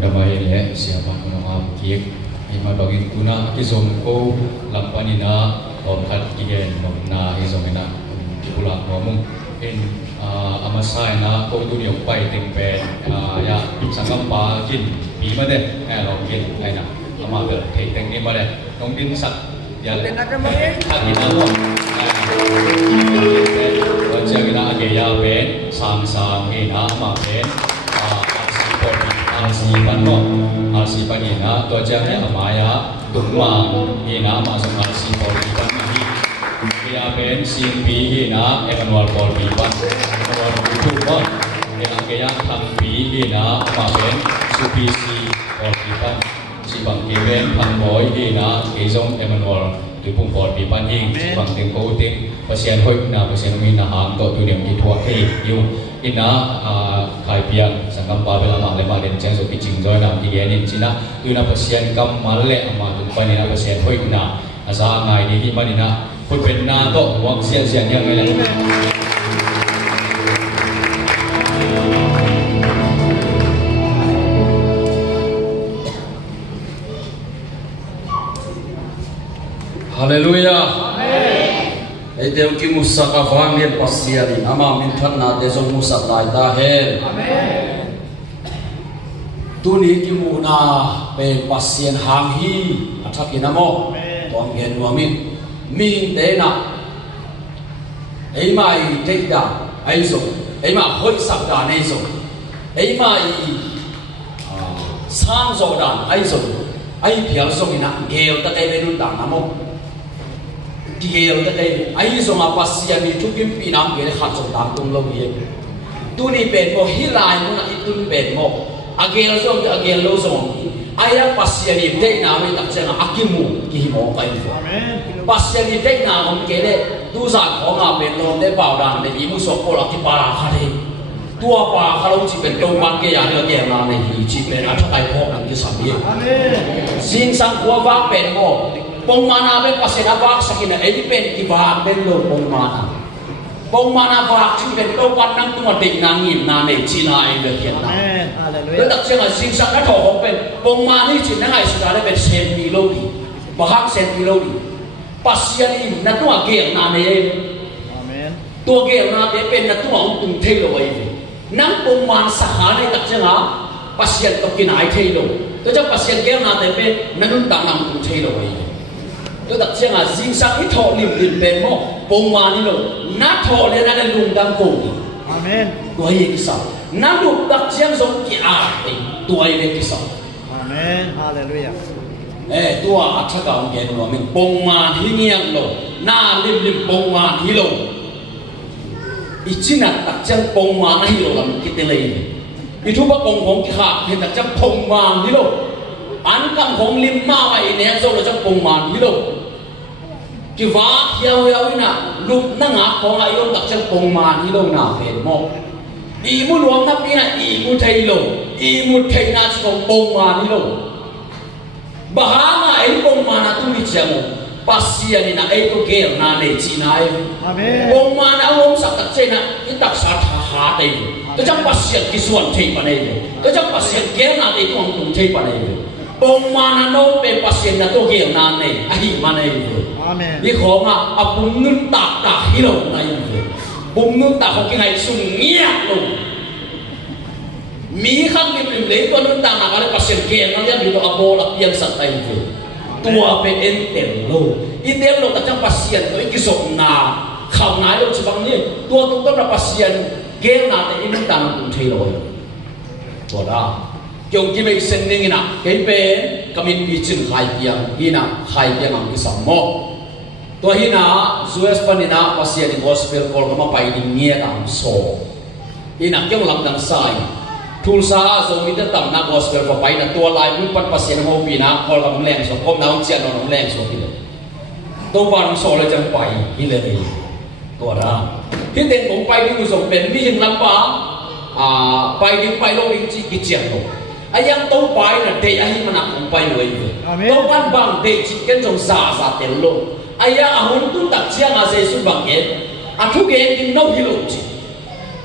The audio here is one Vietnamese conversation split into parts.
Damai le siapa nama kiek ima bagi guna kizom ko lampanina orkat kigen na izomina kipula ngomong in amasai na ko tu niok pai tengpen ya sangam pa kin pi ma de lo kin ai na ama ber thei teng ni ma de nong din sak ya le aki na lo wajah kita age ya ben sang sang ina ma ben Alsipan mo, alsipan ina, to jangan amaya, tumma ina masuk alsipol ipan ini. Dia ben simpi ina, emanwal pol ipan, emanwal itu mo, ina kaya tampi ina, ama ben supisi pol ipan, si bang keben pangboy ina, kezong emanwal tupung pol ipan ing, si bang tengko ting, pasien hoik na pasien mina ham to tu niam itwa yung ina khai piang sangam pa bela mak le mak den cheng so ki ching joy nam ki yen china tu na pasien kam mal le ama tu pa ni na pasien hoi na asa ngai ni hi mani na put pen na to wang sian sian yang le Haleluya. Edem ki musa ka vangel pasiari ama min thanna de so musa lai da hel amen tuni ki muna pe pasien hang hi athak inamo tong gen wamin min de na ei mai te da ai so ei ma hoi sak da nei so ei mai sang so da ai so ai phial so ina gel ta kai benun da namo Tiel tadi, ayi sama pasien itu kimpi nam kiri hat so tangtung lo ye. Tu ni pen mo hilai mo na itu pen mo. Agel so agel lo so. Ayah pasien ini dek nama tak jangan akimu kihimo kai fo. Pasien ini dek nama kiri tu saat orang pen lo de bau dan de imu so pola ki para hari. Tua pa kalau ci pen dong bang ke ya de ke nama ni ci pen ada kai po nang ki sabi. Sing sang kuah bang pen mo. Pong mana ben pasien abak sakina edi pen ki ba ben lo pong mana bak ci ben do pan nang tu ma de nangin na ne ci na ai de hian na haleluya dak chen a sing sang ka tho hong pen pong ma ni ci na ai su da le ben sen mi lo di ba hak sen mi lo di pasien in na tu a ge na ne amen tu ge na de pen na tu ong tung the lo ai nang pong man sa ha ne dak chen a pasien to ki nai the lo to cha pasien ge na de pen nanun ta nam tung the lo ai tôi đặt xem là riêng sang ít thọ liềm liềm bền mò bông mà đi rồi nát thọ lên là lùng đang cổ amen tôi cái sao nát lục đặt xem giống cái tôi cái sao amen hallelujah tôi chắc cả ông kia rồi mình bông mà hi nghiêng rồi na liềm liềm bông mà hi rồi ít chỉ là đặt xem bông mà hi rồi làm cái tên này ít thu bắt bông bông cái khác thì đặt xem bông mà hi rồi anh cầm bông liềm mà vậy nè rồi là xem bông mà hi rồi cái vác hiao hiao na lúc na ngã con lại用đặc trưng bông màn như đâu nào về một ý muốn uống nắp đi này ý muốn thấy lẩu ý muốn thấy na chỉ còn bông màn như đâu bà há na ấy bông màn na tôi bị chém một pasien ni na ấy tôi kêu na để chi na bông màn na uống sạch đặc trưng na cái đặc sản há đây tôi chắc pasien cái xuân thấy bà này tôi chắc pasien kêu na để con cũng thấy bà này bông màn na nấu bên pasien na tôi kêu na này ai mà nàyนี่ของบุญเงินตากให้เราในบุญเงินตากของกินไงสุ่มเงี้ยลงมีข้างริมเล็กตัวนึงตากหนักอะไรปัสเซียนเกนนั่นยังอยู่ตัวอโบลักยังสัตย์ไปอยู่ตัวเป็นเอ็นเต็มโลอีเต็มโลแต่จังปัสเซียนตัวอีกิสมนาข่าวไหนเราจะฟังนี่ตัวตุ้งต้นปัสเซียนเกนนาแต่อีนึงตากตุ้งเทโลตัวได้ยงที่ไม่เส้นนี่นะเห็นเป็นกำมินปีจินไข่เพียงนี่นะไข่เพียงอันที่สามโมตัวหินะซูเอสปานินะภาษาใน gospel คอลก็มาไปดิ้งเงี้ยตามโซ่หินะยังลำดังสายทุลซาโซมิตตั้งนะ gospel ก็ไปนะตัวลายมุปันภาษาในโฮปีนะคอลก็แรงโซ่ก็น้ำเจียนน้ำแรงโซ่ที่เลยตัวบางโซ่เลยจังไปที่เลยตัวนั้นที่เต็มผมไปที่กุศลเป็นวิญญาณป่าไปดิ้งไปลงดิ้งจีกิเจียนลงไอ้ยังตัวไปนะเดย์ไอ้มันนักผมไปเลยตัวบ้านบางเดย์จีกันจงซาเต็มโลayah ahun tu tak siang asyik subang ke, aku ke yang nau hilang je,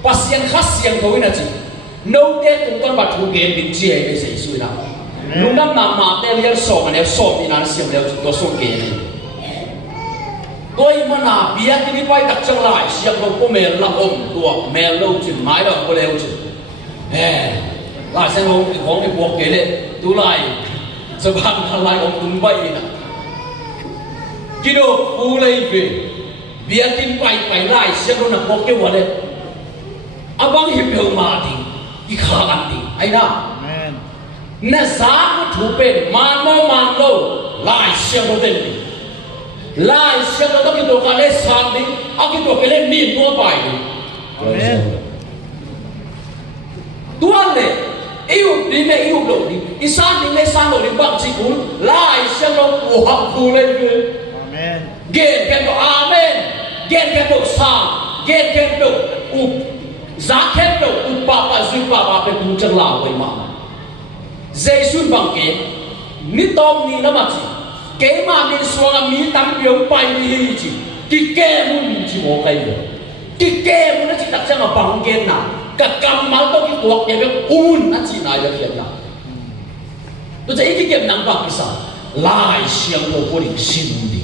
pasien khát xiang thôi na chứ nấu té cũng con bát thu gen định chia cái gì suy na lúc năm mà té liên sổ này sổ thì nó xiang đều chúng tôi sổ gen này tôi mà na bia thì đi phải đặt chân lại xiang đâu có mèo làm ôm tua mèo lâu chừng mãi đâu có leo chừng lại xem ông cái con cái buộc cái này tú lại sẽ bằng lại ông tung bay nè cái đồ u lấy về bia tin phải lại xiang đâu là buộc cái vật đấy abang hiệp hiệu mà thì cái khả ăn thì ai na nè giá của thủ bên man lâu lại xiang đâu tên lại xiang đâu cái đồ cái này sang đi cái đồ cái này miên mua bài đi tuan này yêu đi mẹ yêu lộ đi isan đi mẹ sang lộ đi bằng chỉ cũng lại xiang đâu của học khu lên về gen cái đồ amen gen cái đồ sang gen cái đồ giá khép đầu upapa zupapa pe tu chang lao với mà Jesus bằng cái ni tom ni lắm chứ cái mà ni suang mi tam biong pai ni chứ cái mun chỉ một cái rồi cái mun nó chỉ đặt cho nó bằng cái nào cả cầm máu tôi cái cuộc này cái nó chỉ này là hiện nào tôi thấy cái nặng bằng cái sao lại xiang đồ của định xin đi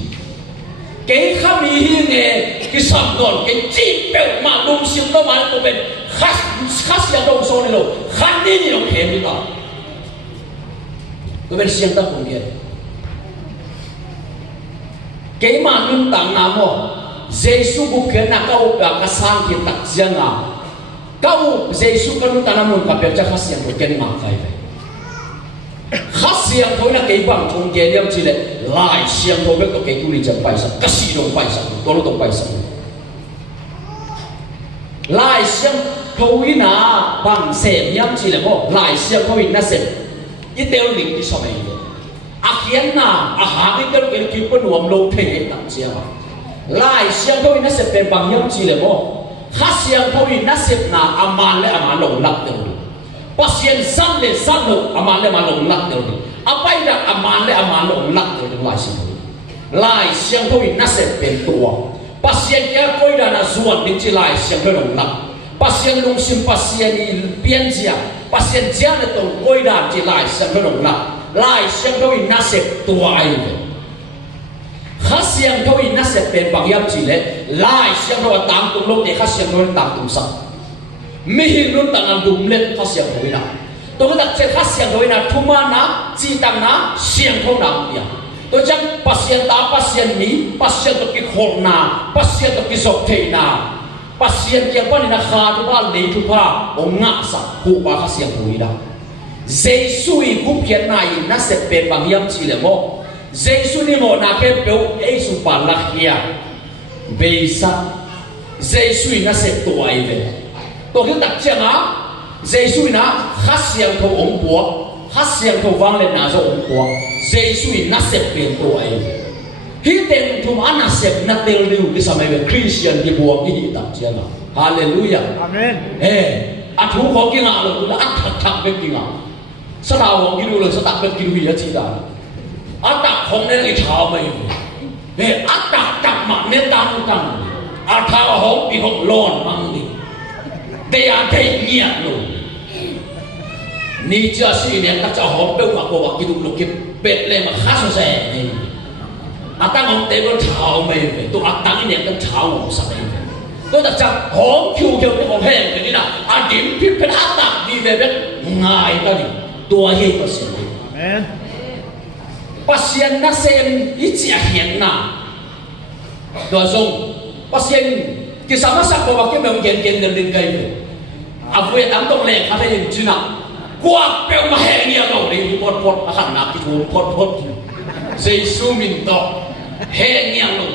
cái khám ý nghe cái sầm đòn cái chi bèo mà đông xiêm đó mà tụi mình khát xiang đông số này rồi khát đi nó khéo đi ta tụi mình xiang ta cũng kia cái mà nương tàng nam mo Jesus cũng kia na kau cả sang kia tak giang à kau Jesus kan nương tàng nam mon kapel cha khát xiang của cái mà cái khát xiang thôi là cái bằng thùng kia điểm chỉ là lại xiang thôi biết cái tu lý chân bài sắc cái gì đồng bài sắc tôi nó đồng bài sắc lại xiang thôi na bằng xem điểm chỉ là một lại xiang thôi na xem ít tiêu định đi sao này akhian na hàng cái cái kiểu của nuông lâu thế tạm xiang lại xiang thôi na xem bên bằng điểm chỉ là một khát xiang thôi na xem na aman lồng lắc được pasien san le aman le malong lak del apa ida aman le lak del lai siang thôi na se pen tua pasien kia koi da na zuan din chi lai siang le long lak pasien lung sim pasien i pian jia pasien jia le to koi da chi lai siang le long lak lai siang thôi na se tua ai khá siang thôi na se pen bang yam chi le lai siang thôi tam tung lo de khá siang thôi tam tung sa mi hin nun tangan dum let khá xiang thôi na tôi có đặt trên khá xiang thôi na thuma na chi tang na xiang thôi na ya tôi chắc pasien ta pasien ni pasien to ki khol na pasien to ki sok thei na pasien kia pa ni na kha tu ba le tu pa ong nga sa hu ba khá xiang thôi na Jesus i kum kian na i na se pe bang yam chi le mo Jesus ni mo na ke pe e su pa la khia be sa Jesus na se to ai ve tôi cứ đặt chân á Jesus na khát xiang thâu ông búa khát xiang thâu vang lên na rồi ông búa Jesus na xếp biển tuổi hít tên thùng ăn na xếp na tên lưu cái sao mấy Christian đi buông cái gì đặt chân à Hallelujah Amen thú khó kinh ngạc rồi là ăn thật bên kinh ngạc sao nào ông kêu là sao đặt bên kêu gì chỉ đó ăn đặt không nên cái cháo mày ăn đặt mà nên tăng ăn thao hổng bị hổng lon mang đi đây là cái nhẹ luôn ni chưa suy nghĩ các cháu học đâu mà cô cái đúng lúc cái bẹt lên mà khá sôi sẻ này ta ngomong table chào mày về tôi tăng cái cái chào ngomong sao này tôi đặt chắc hổng kêu kêu cái hổng hẹn cái này là điểm phim cái tăng đi về bên ngài ta đi tôi hay có sự này pasien na xem ít chỉ hiện na rồi xong pasien cái sama sắc của cái mình kiến lên cái vui đám đông lệ khá thấy chứ nào qua bèo mà hẹn nhau đâu đi phốt khăn nạp cái thú phốt Jesus mình to hẹn nhau đâu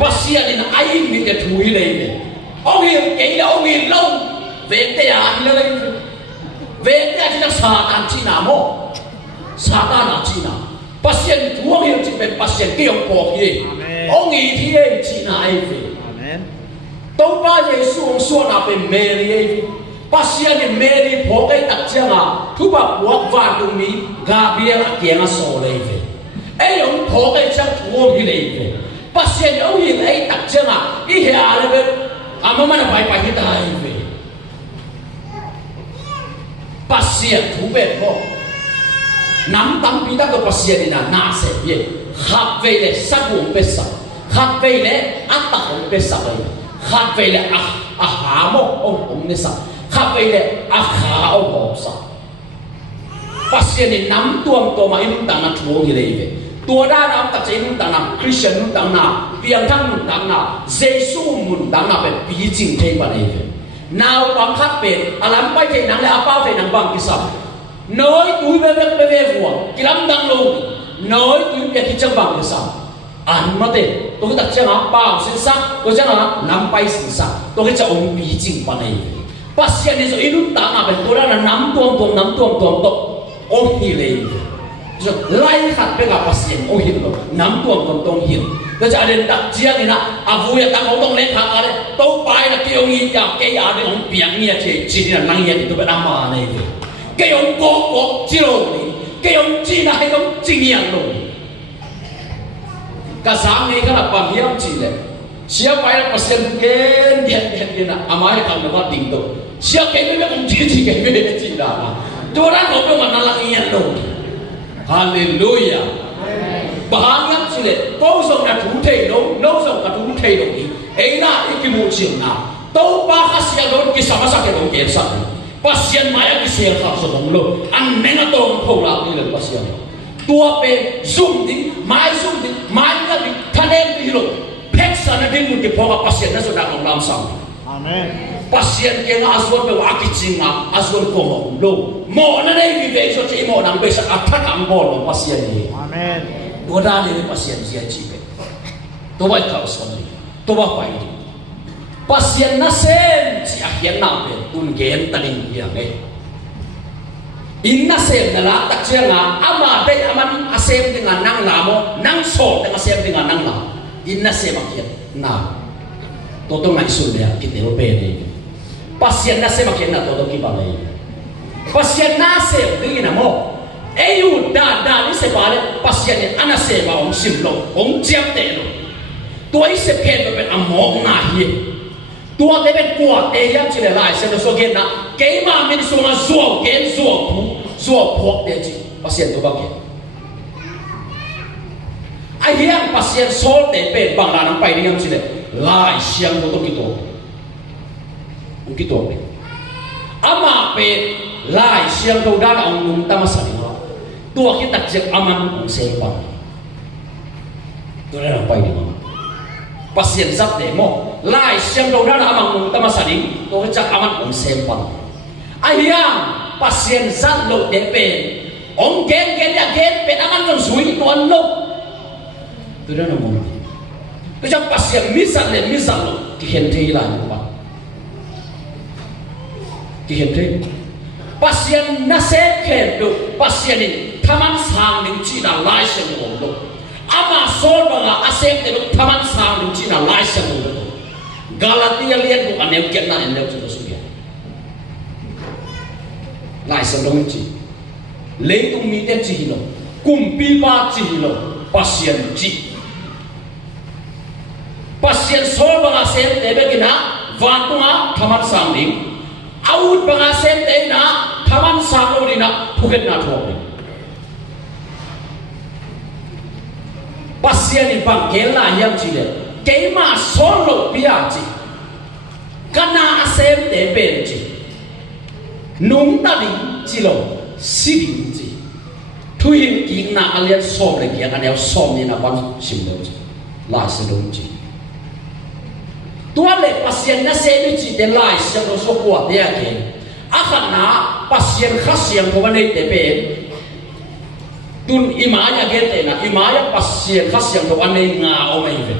bác sĩ nên ai mình cái thú này này ông hiền cái là ông hiền lâu về cái ăn lên về cái chỉ là Satan chỉ nào mô Satan là chỉ nào bác sĩ thú ông hiền chỉ về bác sĩ cái ông bỏ gì ông nghĩ thì chỉ là ai về tôi ba Jesus ông xua nào bên Mary pasien ni Mary phổ cái đặc trưng à thu bạc buộc vàng tụi mi Gabriel kiêng sổ này về ấy ông phổ cái trưng thua cái này về pasien ông hiện ấy đặc trưng à ý hệ là bên ama mana pai hitai ve pasien thu be mo nam tam pita ko pasien ina na se ye khat ve le sabu pe sa khat ve le atta ko pe sa ba khat ve le a ha mo om ne sa khat ve le a kha o mo sa pasien ni nam tuam to ma in ta na thu hi le veตัวด้านน้ำตัดใจมุ่งต่างนาคริสเตียนมุ่งต่างนาเพียงทั้งมุ่งต่างนาเยซูมุ่งต่างนาเป็นปีจริงเทปอะไรเองนาวบังคับเป็นอลัมไปเทนังและอาป้าเทนังบังกิสับน้อยตุยเบบเบหัวกิลัมดังลงน้อยตุยเบียกิจังบังกิสับอันมาเตะตัวตัดเจ้าป้าสินสักตัวเจ้าลำไปสินสักตัวเจ้าองค์ปีจริงปะเนี่ยปัสยานิสอินุต่างนาเป็นตัวด้านน้ำตัวตองฮีเลยไล่ขัดไปกับภาษาโอหินเลยน้ำตัวตรงหินก็จะเดินตัดเจียนี่นะอาวุธตั้งเขาต้องเล่นขัดอะไรโต๊ะไปนะเกี่ยวงี้อย่างเกี่ยอะไรของเปียกเนี่ยเจีนี่นั่งเนี่ยตัวเป็นอามาเนี่ยเกี่ยวโกจีโร่นี่เกี่ยวจีน่าให้ต้องจีเนียนลงกระสังนี่ขนาดบางอย่างจีเลยเสียไปแล้วภาษาเก่งเนี่ยนะอามาให้ทำแบบว่าดิ่งตัวเสียเก่งไม่เป็นของจีเก่งไม่เป็นจีน่ะตัวนั้นเขาเป็นมันนั่งเงียบลงHallelujah. Bahangyam sile ko song na thu thei lo no song ka thu thei lo ni eina ikimu chin na to pa khasya lo ki samasa ke lo ke sa pasien maya ki sel kha so dong lo an menga to pho la ni le pasien tua pe zoom di mai na di thanem di lo phek sa na ding ki pho ka pasien na so da long lam sang amen pasien ke nga aswon pe wa ki chinga aswon ko lo mo na nei vi ve so chi mo nang be sa athak ang bo lo pasien ni amen to da ni pasien sia chi pe to wa ka so ni to wa pai ni pasien na sen chi a hian na pe tun gen ta ning ya ngai in na sen na la tak chia nga ama dei aman asem dengan nang la mo nang so dengan asem dengan nang la in na se ma hian na to ngai su le ki te lo pe ni pasien na se makin na todo ki balai pasien na se ding na mo ayu da ni se pare pasien ni ana se ma ong sim lo ong jiam te lo to i se ken be among na hi to de ben kwa te yang chi le lai se no so gen na ke ma min so na zo gen zo pu zo pho de chi pasien to ba ke ai yang pasien sol te pe bang la nang pai ni yang chi le lai siang to ki to Ukito ama pe lai siang do da ang nung tama sa ino tua kita jek aman ang sepa to na pai ni mo pasien zat de mo lai siang do da amang nung tama sa ni to jek aman ang sepa ayang pasien zat lo de pe ong gen ya gen pe aman jong sui to an lo to na mo to jek pasien misal lo ki hen thei la ni ba Kihen thế, pasien na se khen do pasien ni thaman sang ning chi na lai se mo do, ama sol ba la asem te do thaman sang ning chi na lai se mo do, Galatia lian ko anem kian na anem chu su ya, lai se do chi, lấy tung mi te chi lo, kum pi ba chi lo, pasien chi, pasien sol ba la asem te be kina, van tu a thaman sang ning Aud bangasem te na thaman sang lo na phuket na thok pasien ni bang kel la yam chi le ke ma son lo pia chi kana asem te ben chi nung ta ding chi lo si ding chi thuin king na alian som le kia kan som ni na ban sim lo chi la se lo chi tua le pasien na se mi chi de lai se lo so kwa de ake akhan na pasien khasiang ko ne te pe tun imaya ge te na imaya pasien khasiang ko ane nga o mai ve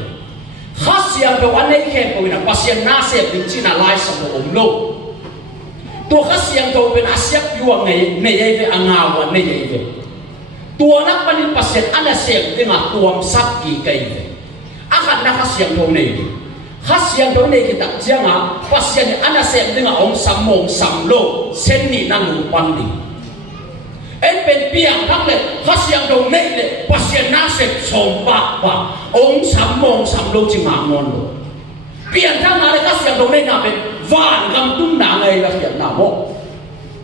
khasiang ko ane ke ko na pasien na se din chi na lai sa ko om lo to khasiang ko ben asiap yuang ne ye ve anga wa ne ye ve tua na panin pasien ana se de nga tuam sak ki kai ve akhan na khasiang ko ne Khasiang do ne kita jianga pasien ni ana se dinga ong samlo sen ni nang pandi en pen piang thak le khasiang do ne le pasien na se som pa ong samlo chi ma ngon lo biển thang nào để các xiang đồng này nào bên vạn gam tung nào ngay là hiện nào mô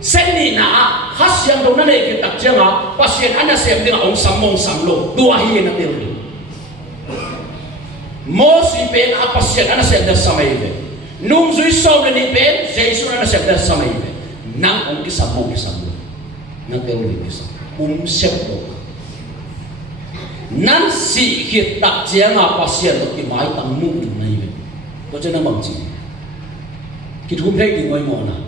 sen đi na các xiang đồng này cái đặc trưng à các xiang anh đã xem tiếng ông sắm lô đua hi na tiêu đi mô si bên à các xiang anh đã xem được sắm ấy về nung duy sâu lên đi bên Jesus anh đã xem được sắm ấy về nang ông cái sắm lô nang tiêu đi cái sắm xếp lô nan si hiện đặc trưng à các xiang được cái máy tăng mũ này về có cho nó bằng gì cái thùng đây thì ngồi mòn à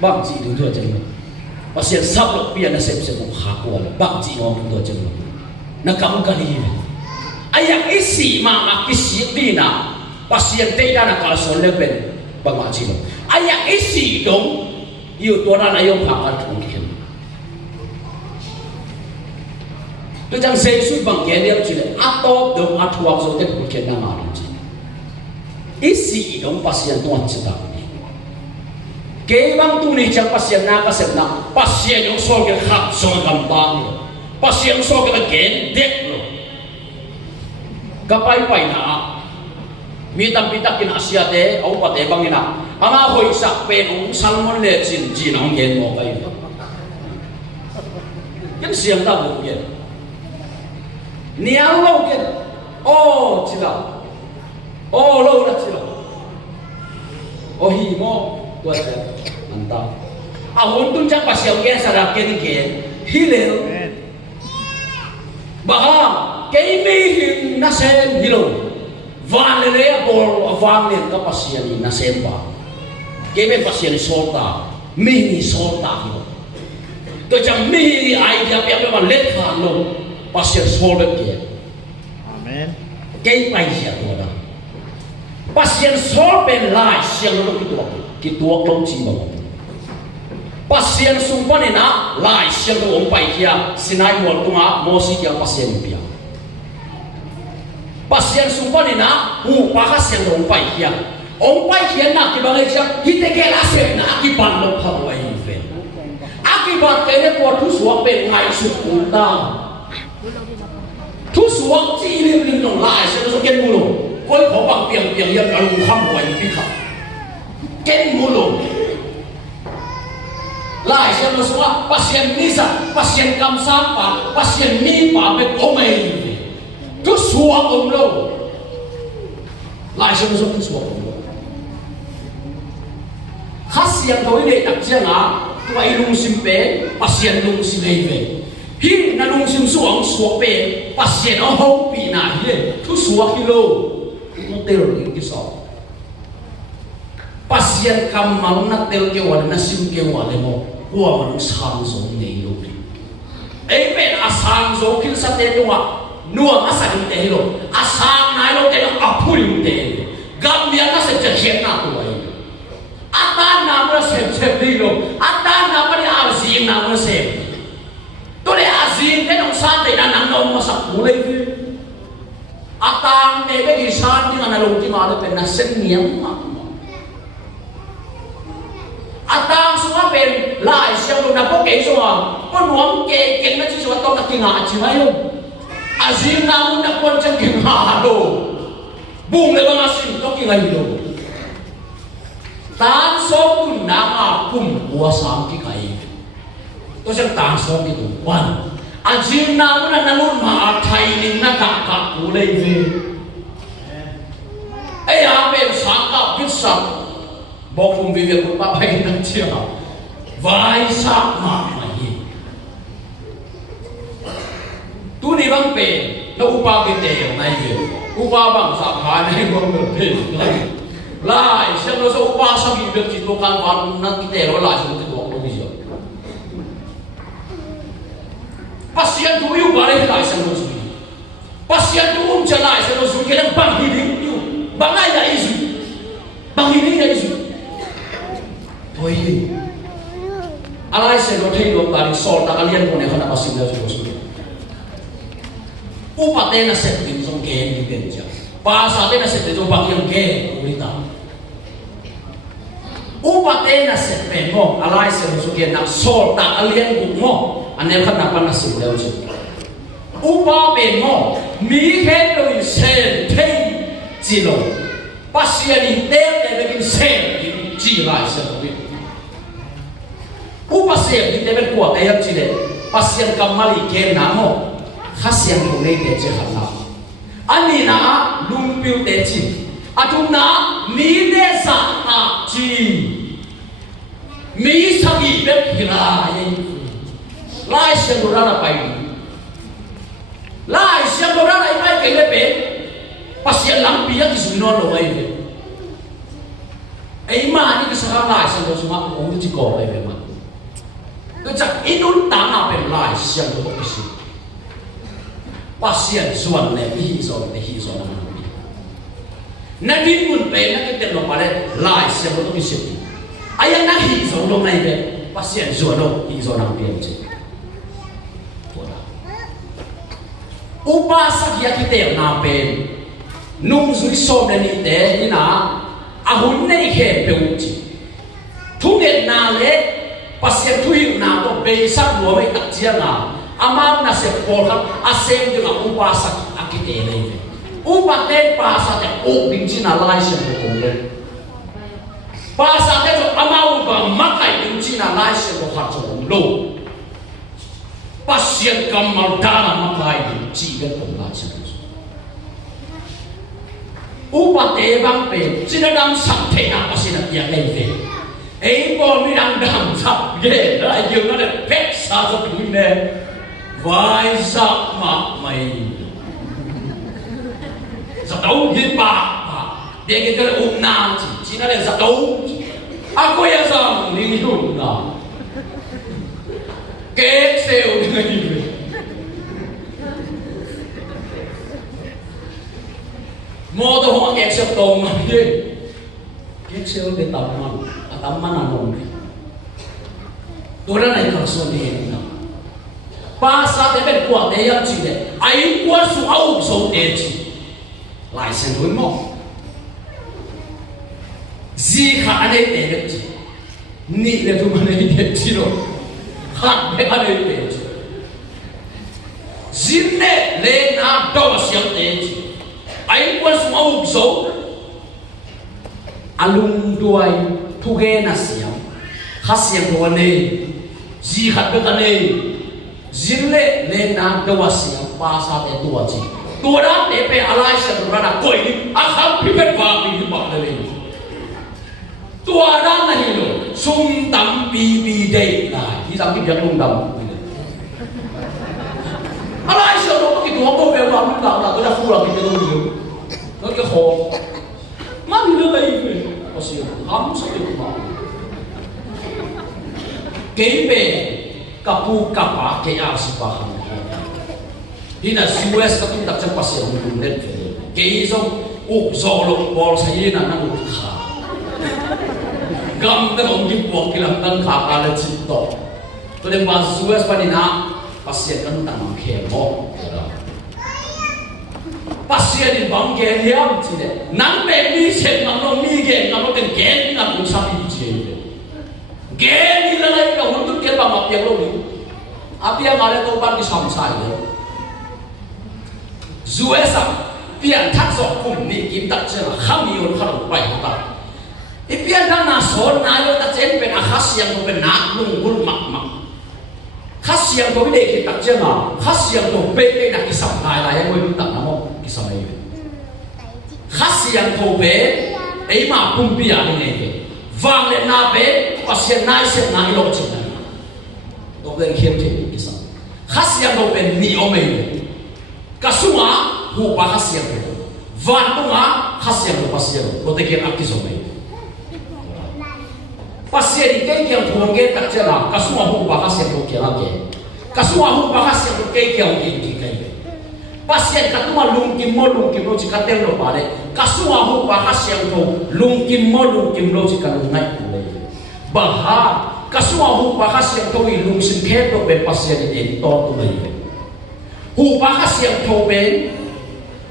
bằng gì đúng thôi chân và xem sắp được biển nó xem cũng khá quá là bằng gì ngon đúng thôi chân nó cắm cái gì ai yang cái gì mà cái gì đi nào và xem đây là cả số lên bên bằng mà gì ai yang cái gì đúng yêu tôi là yêu phàm ăn thùng kia tôi chẳng xây suy bằng cái điểm chỉ là áp tốt được áp thuốc rồi cái cuộc chiến nào làm gì isi dong pasien tuan sedap ni. Kebang tu ni cak pasien nak kasep nak pasien yang so ke khap so gampang lo, pasien so ke gen dek lo. Kapai pai na, mitam pitak kin Asia te, au pate bang ina. Ama hoi sak pen salmon le chin ang gen mo kai. Kan siang tak boleh. Niang lo kan, oh cila. Oh lâu đã chưa? Oh hi mo tua chưa? Mantap. Ahun tu cak pasal yang sadar kini hilal. Bahang kami hin nasem hilo. Van le bol van le ka pasal ni nasem ba. Kami pasal solta, mini solta hilo. Tu cak mini idea apa yang let kan lo pasal solta ke. Amen. Kami pasal tu ada. Pasien sol ben lai siang lo kitua klong chi ba pasien sumpa ni na lai siang lo ong pai kia sinai mol tunga mosi kia pasien pia pasien sumpa ni na pa ka siang lo ong pai kia na ki ba le sia hite ke la se na ki ban lo pha wai fe akibat ke ne ko thu suak ben ngai su kunta thu suak chi lim nong lai se so ken mu lo koi khổ bằng biển yên ở lùng khăm quay đi khắp kết mù lùng lại xem nó xuống pasien nisa pasien kam sampa pasien ni pa be komei tu xuống lâu lại xem nó xuống tu xuống khát xiang tối để đặc trưng á tu ai lùng sim pe pasien lùng sim ei về hi na lùng sim xuống pe pasien ở hông bị nà hi tu xuống kilo tel ki so pasien kam mal na tel ke wa na sim ke wa le mo wa man sang zo nei lo ri ei pe asang zo kin sa te tu wa nuwa asa ni te lo asang nai lo te a phui te gam bia na se che na tu wa ata na ma se ri lo ata na ma ni a zing na ma se to le a zing te nong sa te na nang no ma sa ku le atang te be gisan di ngana long ti ma le pen na sen niam ma atang suwa pen lai siang lo na po ke so ko nuam ke ken na chi so to na ki nga chi mai lo azim na mun na kon chen ki nga lo bung le ba sim to ki ngai lo tan so kun na ma kum wa sam ki kai to sen tan so ki tu wan azim na mun na nun ma thai ning na ka ku le ve ai a be sang ka kit sam bo kum vi ve ku pa pai na chia vai sa ma ma hi tu ni bang pe na upa ki te nai ve upa bang sa pha nei bo me pe lai se no so upa sa bi ve ki to kan wan na ki te ro la so ki to ko bi jo pasien tu yu bare lai se no so pasien tu chalai se no so ki na bang hi yu bang ai ya isu bang hi ni ya isu thôi đi alai se no thei lo ta sol ta alien ko ne khana pasim na so so upate na set din song ke ni ben ja pa sa te na set de bang yang ke urita upate na set ben mo alai se no so ke na sol ta alien ku mo anel khana pa na sim leo jo upa ben mo mi he lo sen thei chỉ lộ pasien in tép để bên xem chỉ lại xem không biết u pasien in tép bên của tép chỉ để pasien kamali ken namo khasian không nên để chỉ hẳn nào anh na lung piu để chỉ atum na mi để sa na chỉ mi sagi bếp hira lai xem đồ ra là phải lai xem đồ ra là phải cái bếp bếp pasien lang pia ki suno lo ai ve ai ma ni ki sa lai xem đồ suma ong ti ko ai ve ma cái chắc inun ta na pe lai xem đồ ki si pasien suan ne hi so na na din mun pe na ki ten lo pare lai xem đồ ki si ai na hi so lo nai ve pasien suan lo hi so na pe chi upasak ya kita na pen nung zui som na ni te ni na ahun nei khe peuchi thuget na le pasien thui na to be sak lo mai tak chia na amam na se por kha asem de upasak akite le upate pasa te o ding chi na lai se ko le pasa te to amau ba makai ding chi na lai se ko kha cho lo pasien kamal dana makai chi ga ko la chi upate bang pe sinadam sak the na pasien ya le ve ei bo mi dang dam sak ye la yu na de pet sa so pi ne vai sak ma mai sa dau hi ba de ke ka na chi na le sa dau a ko ya sa ni hu na kế xêu đi mô tô hoa kế xêu tôm mà đi kế xêu cái tầm man là nồng tôi đã này còn xuân đi nào ba sa để bên quảng để ăn chỉ để ai quan số âu số để chỉ lại xem đối mong gì khả đây để được chỉ nị là tụi mình để chỉ rồi hạt bé anh ấy để zin nè lên na đâu mà xem để anh quan số âu số alung đuôi thu ghé na xem hát xem đồ này gì hạt bé anh ấy zin nè lên na đâu mà xem ba sa để tua chỉ tua đó để bé alai xem đồ ra coi đi anh không biết vào đi bảo đây tua đó là gì rồi sung tắm bi đây là khi sao cái việc lung đầm alai xem đồ cái tua có vẻ vào lung đầm là tôi đã phu là cái đồ gì nó cái hồ mà đi đâu đây có gì hám sao được mà kế về cặp pu cặp bá cái áo xí bá hàng đi là US các chúng ta chắc phải sử dụng lên cái giống úp gió lục bò say là nó được khá gam ta ông đi buộc cái làm tăng khá cả là chín to tôi đem vào US bên na pasien kan tăng khe mo pasien in bang ke liam chi de nang be mi chen ngam no mi ge ngam no ten gen ngam ku sa bi chi gen ni la lai ka hun tu ke ba ma piang lo ni apia ma le to ban ki sam sai lo US a pian thak so kum ni kim tak che la kham ni on kham pai ta ipian dan na son na yo ta chen pen a khas yang ko pen na lung gul mak mak khas yang ko de ki tak che na khas yang ko pe pe na ki sam lai lai yang ko tak na mo ki sam ai khas yang ko pe ei ma pum pi a ni ne ke vang le na pe pasien nai se na i lo chi na do ke khem te ki sam khas yang ko pe ni o me ka sunga hu pa khas yang ko van tu nga khas yang ko pasien ko te ke ak ki so me pasien cái kiểu thùng cái đặc chất là các số hụt và các sản phẩm kiểu gì các số hụt và các sản phẩm cái kiểu gì cái pasien các tu lung kim lo chỉ các tên lo bảo đấy các số hụt và các sản phẩm lung kim lo chỉ các lung ngay của đấy bà ha các số hụt và các sản phẩm lung sinh khép lo bên pasien đến to tu này hụt và các sản phẩm bên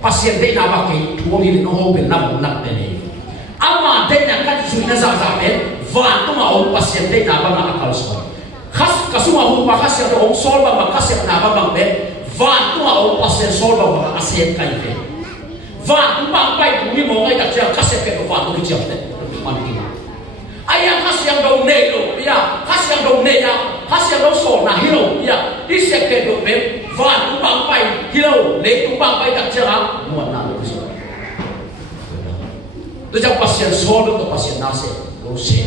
pasien đây là bao cái thuốc gì nó hô bên nằm nặng này ama đây là các suy nghĩ sao đấy và tu mà ông pasien đây là bằng akal semua. Khas kasuma hu pa khas yang ông sol bằng khas yang na bằng đấy. Và tu mà ông pasien sol bằng asien kai đấy. và cũng bằng bay cũng như một ngày đặt ra các sẽ cái và tôi chỉ đấy mà đi ai yang khát yang đầu nề rồi ya khát yang đầu nề ya khát yang đầu sổ na hilo ya đi sẽ cái đồ bếp và cũng bằng bay hilo lấy cũng bằng bay đặt ra muộn nào được rồi tôi chắc pasien số được pasien nào sẽ lo sẽ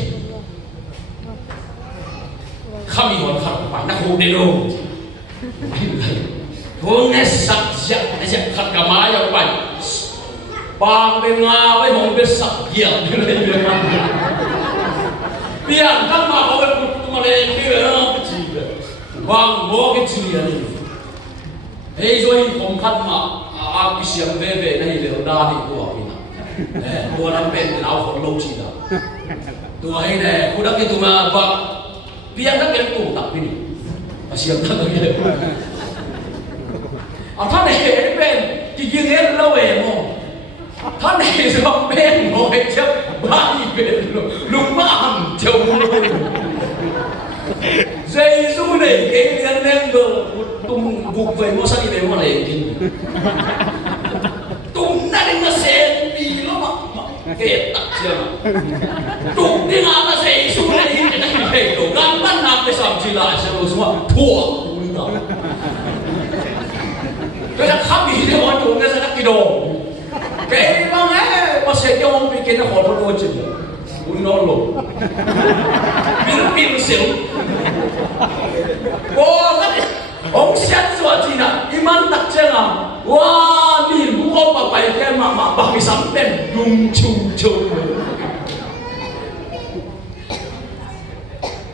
kami hon khát bạn đã hôn đều hôn nghe sắc giác nghe giác khát cả má yang bay bang bên nga với hồng bên sắc hiền như thế này biar kan ma ko ku ma le ki chi bang mo ke chi ya ni ei rồi không khát mà cái xiêm về về này liệu đa thì của mình tôi làm bên lão còn lâu chi đó tôi hay nè tôi đã cái tôi mà và biết các cái tụ tập mình xiêm thật là nhiềuท่านเห็นเป็นที่ยิงเห็นเราเองมั้งท่านเห็นสองเป็นมองเห็นเจ้าบ้านเป็นลุงบ้านเจ้าGiêsu này cái nhân nên được tung buộc về mua sang đi về mua này kinh tung na đi mà xe đi nó mà kẹt tắc chưa tung đi nào là Giêsu này cái này phải đồ gan bắt nằm để làm gì lại sao rồi mà thua cái là khác gì thì họ chủ cái là cái đồ cái băng ấy mà xe cho ông bị cái nó khó thua chứ nó lộn pin xỉu ông xét rồi gì nè iman đặc trưng à wow nhìn cũng không mà bài cái mà bằng sắm đèn lung chung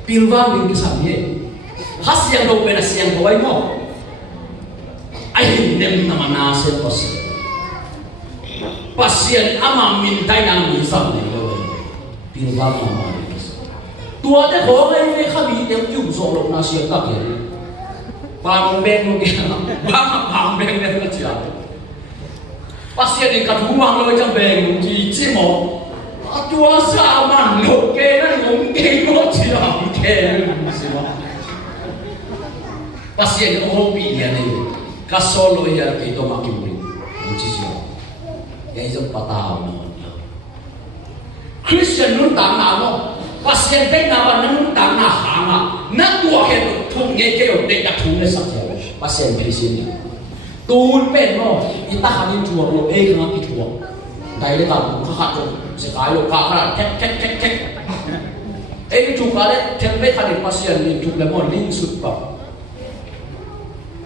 pin vang mình cái sắm gì hát siang đâu bên là siang đâu ấy mà ai nem nama nasi pasien ama mintai nang misam này rồi pin vang mà tua thế khó ngay với khá bị tiêu dùng số lượng là siêu các kiểu bằng bên luôn kìa bằng bên lên cái chuyện bác sĩ thì cả thú mang lôi trong bên chỉ một tua sao mà lột kê nó cũng kê nó chỉ là kê bác sĩ thì không bị gì này các số lôi ra cái đồ mặc kiểu mình chỉ cái giống bắt tao Christian luôn tạm nào pasien tay na ba nang ta na hanga na tua ke thung nge ke o de ta thung le sak ya pasien Christian ni tun pen no ita hanin chuo lo e nga ki chuo dai le ta kha kha cho se kai lo kha kha tek e chu ka le them be kha ni pasien ni chu le mo lin sut pa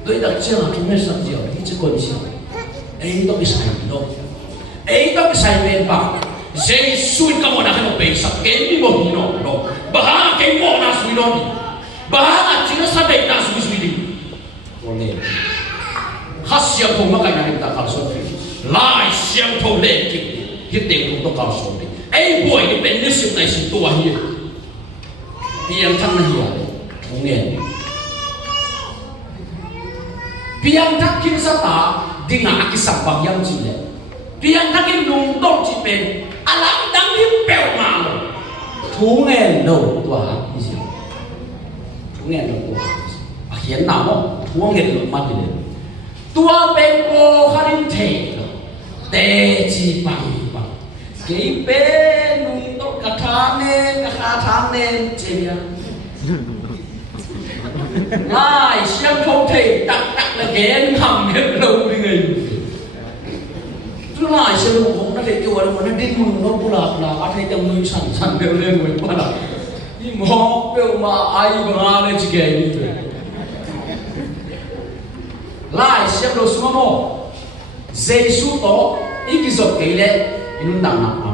doi da chia thung le sak ya ni chi kon chi e to ki sai no e to ki sai ben pa Giêsu kamu nak kena besar, kini mau no, bahaya kini mau nasu ini, bahaya cina sadai nasu ini, boleh. Hasil pun makan yang kita kalson, lai siang tu lagi, kita untuk kalson ini. Boy ini penisip nasi tua ini, piang tangan dia, mungkin. Piang tak kisah tak, dengan akisah bagian cile. Piang tak kini nungdong cipen. Alam đang đi bèo mà thú nghe đầu tòa như gì thú nghe đầu tòa hiến nào không thú nghe được mắt gì đấy tua bên cô khăn thể tê chi bằng cái bên nung tốt cả tháng nên chị ai xem không thể đặt là ghé hầm hết lâu đi người thứ lại sẽ lục không nó để chùa nó đi mừng nó cũng là ở đây trong người sẵn đều lên người qua là nhưng mà đều mà ai mà lên chỉ kể như thế lại xem đồ số một Giêsu đó ít cái giọt kỹ lệ in đằng nào mà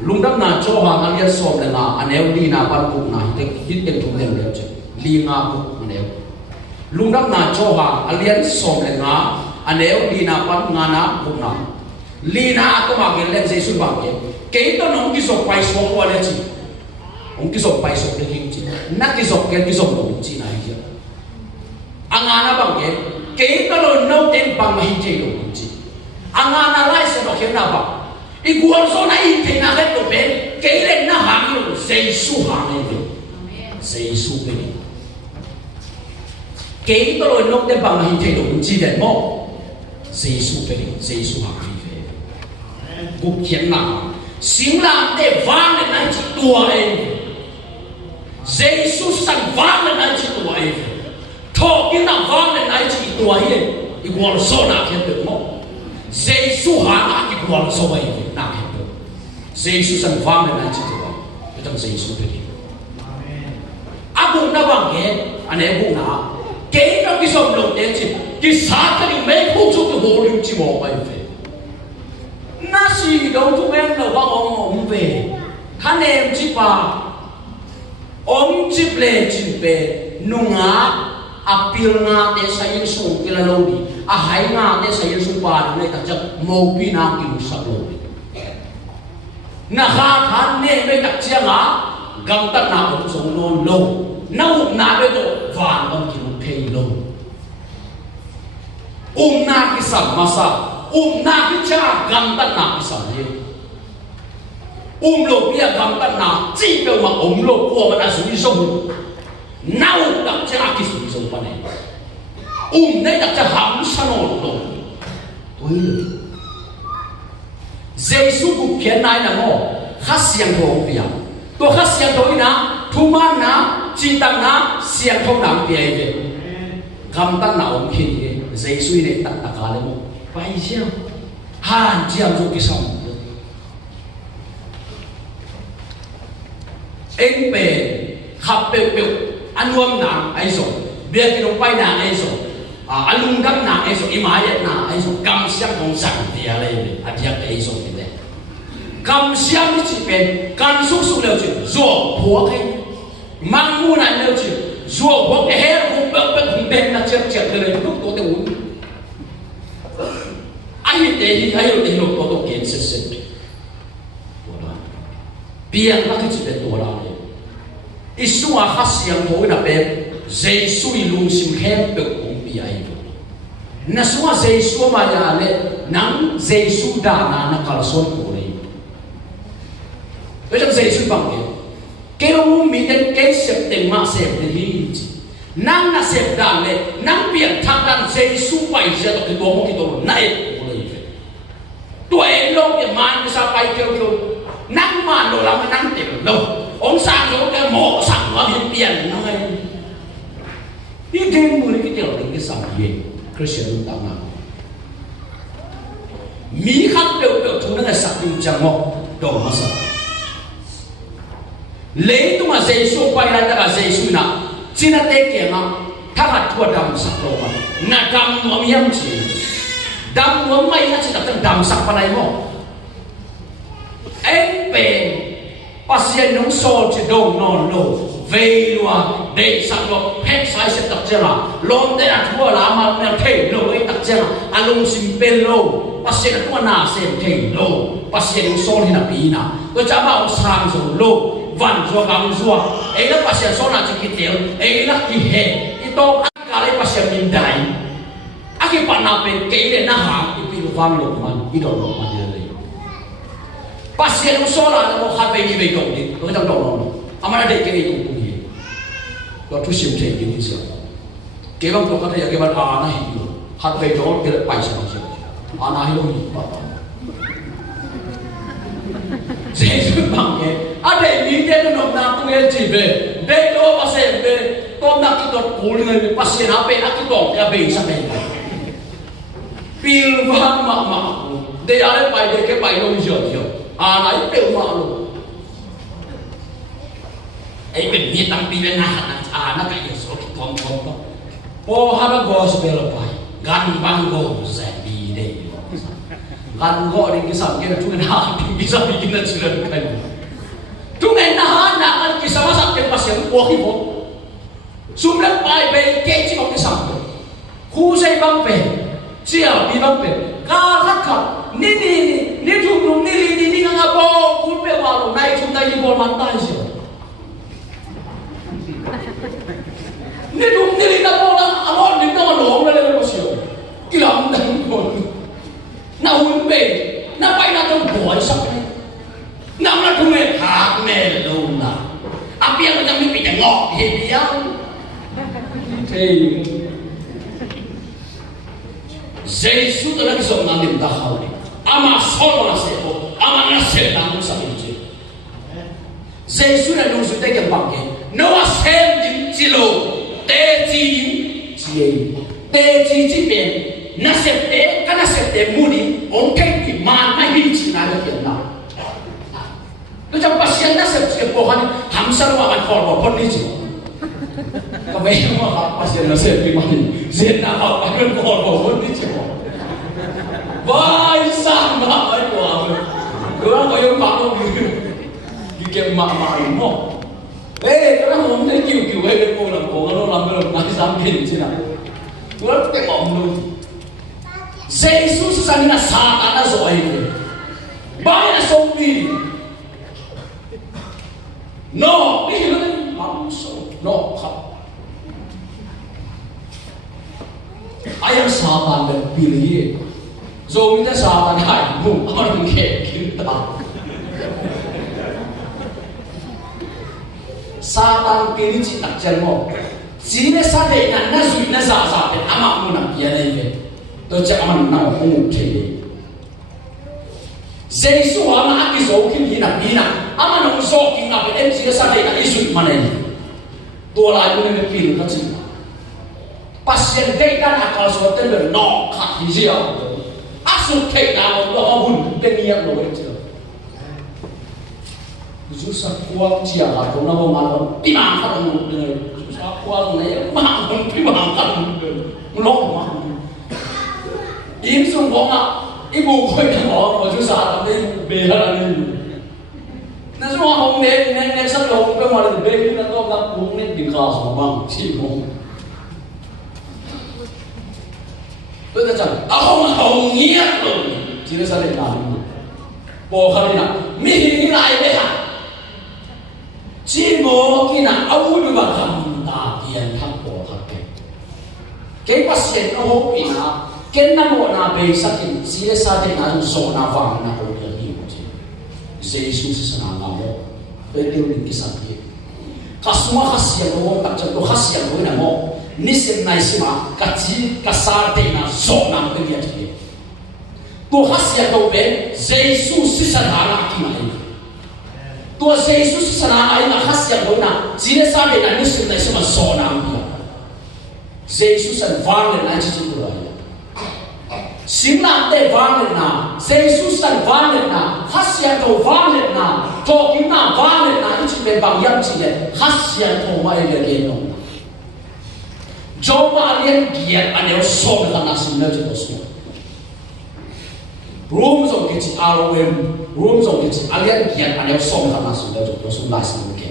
lùng đắp nào cho hàng anh em xóm là ngà anh em đi nào ban cục này thì hít cái thùng liền liền chứ đi ngà cục anh em lùng đắp nào cho hàng anh em xóm là ngà anh em đi nào ban ngà nào cục nào Lina tu makin lem Yesus bangkit. Kita nong kisok pai sok wala chi. Ong kisok pai sok leking chi. Na kisok ken kisok nong chi na hiya. Angana bangkit. Kita lo nong ten bang mahin chi nong chi. Angana lai se bakit na ba. Igual so na ite na ket to ben. Kailan na hangyo Yesus hangyo. Yesus ben. Kita lo nong ten bang mahin chi nong chi den mo. Giêsu về Giêsu học phi về cuộc chiến nào xin làm để vang lên anh chị tua em Giêsu sang vang lên anh chị tua em thọ cái nào vang lên anh chị tua em ý quan số nào hiện được không Giêsu hạ cái quan số ấy nào hiện được Giêsu sang vang lên anh chị tua cái thằng Giêsu về Abu na bang ke ane bu na ke ka ki som lo te chi ki sa ka ni me khu chu tu ho lu chi mo bai fe na si do tu em lo ba om về khan em chi pa om chi ple chi pe nu nga apil nga te sa yin su ki la lo ni a hai nga te sa yin su pa ni ta chak mo pi na ki sa lo na kha khan ne me tak chia nga gam ta na ko so non lo nau na be to van on ki thei lo na ki sam ma sa na ki cha gam ta na ki sam ye lo bia gam ta na chi be ma lo ko ma na su ni so nau ta cha ki su ni so pa ne ne ta cha ham sa no lo oi Giêsu ku khen nai na mo khá xiang thong bia to khá xiang thong na thu man na chi tăng na xiang thong nang bia về gam ta na om khi ye Giêsu ne ta ta ka le mo pai sia han chiam zo ki som anh về khắp bèo bèo anh nuông nàng ấy rồi biết cái đồng bay nàng ấy rồi anh lung gấp nàng ấy rồi imai nàng ấy rồi cầm xiang không sẵn thì ở đây anh nhắc ấy rồi thì đấy cầm xiang đi chỉ bên cầm xúc xúc đều chỉ ruột phua cái mang mua này đều chỉ ruột phua cái hết không bên là chết chết cái này lúc tôi uống anh để hay lúc tôi kiến sự sự biang là cái chuyệnตัวเราเนี่ยอิสุอาฮัสยังโหยนะเป็นเจสุยลุงสิมแคมเป็นองค์ปีไอนะสุอาเจสุมายาเลยนังเจสุดานานักการส่วนโหเลยแล้วจังเจสุบังเนี่ยเกี่ยวมีแต่เกี่ยวเสพเต็มมาเสพในที่นังน่ะเสพดังเลยนังเปลี่ยนทางการเจสุไปเสียตัวกี่ตัวกี่ตัวนั่นเองโหเลยตัวเองลงเนี่ยมันจะไปเกี่ยวnăng mà đồ làm năng tiền đâu ông sang rồi cái mỏ sẵn mà hiện tiền nó ngay đi thêm một cái điều đến cái sản gì Christian luôn tạo nào mỹ khắc đều thu nó là sẵn điều chẳng mỏ đồ mà sẵn lấy tung mà dây số quay ra là dây số nào chỉ là tê kia mà thằng hạt thua đầm sẵn đồ mà nà đầm nó miếng chỉ đầm nó may nó chỉ là đầm sẵn vào này mỏ anh về pasien nông sôi chỉ đầu non lô về luôn để sắp lo phép sai sẽ tập chơi là lon để là thua là mà nó thể lô ấy tập chơi là alung sim pelo pasien thua na xem thể lô pasien nông sôi thì là bí na tôi chả bảo sang rồi lô vằn rồi gam rồi ấy là pasien sôi là chỉ cái tiêu ấy là cái hệ itu ăn cả lấy pasien min dai aki bạn nào về cái để nó hàng cái bị vang lộn mà cái đồ lộn mà pasien uso la mo khat be ni be dong ni ko jang dong no amara de ke ni tu ni lo tu sim the ni sia ke bang to ka ya ke ban a na hi khat be dong ke pai sa sia a na hi lo ni pa Jesus bang ke a de ni de no na tu nge chi be lo pasien be to na ki to ko ni pasien a be a ki to ya be sa be pil ma de ale pai de ke pai lo ni sia này đều mà luôn ấy bên Việt Nam bị lên hạt nó cái gì số con đó po ha nó gospel phải gan bang go sẽ bị đây gan go đi cái sao cái chúng nó cái sao bị cái chuyện cái chúng nó cái sao sao cái pasien qua khi phố sum lên bài về cái chỉ có cái sao khu xây băng về chiều đi băng về ca rất khẩn ni chung nung ni nga bo kul pe wa lo nai chung dai bol man tai sia ni chung ni nga bo la amon ni no lo le lo sia ki lam dang bol na hun pe na pai na tong boy sak na na thung me ha me lo na apia ko jam mi pi ngọ he bia hey Jesus tu lagi seorang nalim dah kau ni. Ama solo nasebo, ama nasib namun sabunci. Jesus na nung sudah kembangke. Noah sem di cilo, teji cie, teji cipen, nasib te, kan nasib te mudi, orang di mana hinci nada kena. Tu jangan pasien nasib cie pohan, hamsar wawan korban pun ni cie. Kami semua pasien nasib di mana? Zina awak kan korban pun ni cie. Wah, sama aja aku. Orang kau yang malu gitu mak mo. Orang orang ni kiu kau nak orang nak sambil cina. Orang tu kau malu. Jesus sana satan ada soal ini. Banyak soal. No, ni kan manusia. No, ayam satan berpilih. Rồi kita satan hai mu orang kita. Satan pilih cita cermo. Cina sate na zui na sa pe amak mu nak dia ni. Tu cak aman na mu cede. Yesus amak aki zokin hina aman na zokin na pe cina sate na isu mana ni. Tua lai mu ni pilih kacil. Pasien dekan akal soten bernok kat hijau. Asal kek nama Allah pun keniak lo itu. Susah kuat cia atau nama malam timangkan dengan susah kuat ni malam timangkan melong malam. Ini semua ibu kau yang orang susah tapi behar ni. Nasi orang ni sebelum kau malam behar ni tu nak pun ni dikas orang cimong. Tu macam, aku ngiat loh, jadi saya nak, boleh nak, mihini nak ayah, cimo kina, aku juga kamu tak kian tak boleh. Kau pasien aku pina, kena mau nak besakin, jadi saya nak sona faham nak boleh hidup. Yesus senang kamu, betul ni kisah dia. Kasuma khasiat aku tak jatuh khasiat aku nak mau. Nisim naisima kacil kasarte na zonam kegiat dia. Tu khasiat tu ben Jesus sesana kimai. Tu Jesus sesana ina khasiat tu na jine sabe na nisim naisima zonam dia. Jesus an vangen na cici pura. Simna te vangen na Jesus an vangen na khasiat tu vangen na tokina vangen na itu ben bangyam cile khasiat tu mai lagi no. Joma alien giat anel som kana simna je bosnya. Room zong kecil ROM, room zong kecil alien giat anel som kana simna je bosnya langsung ke.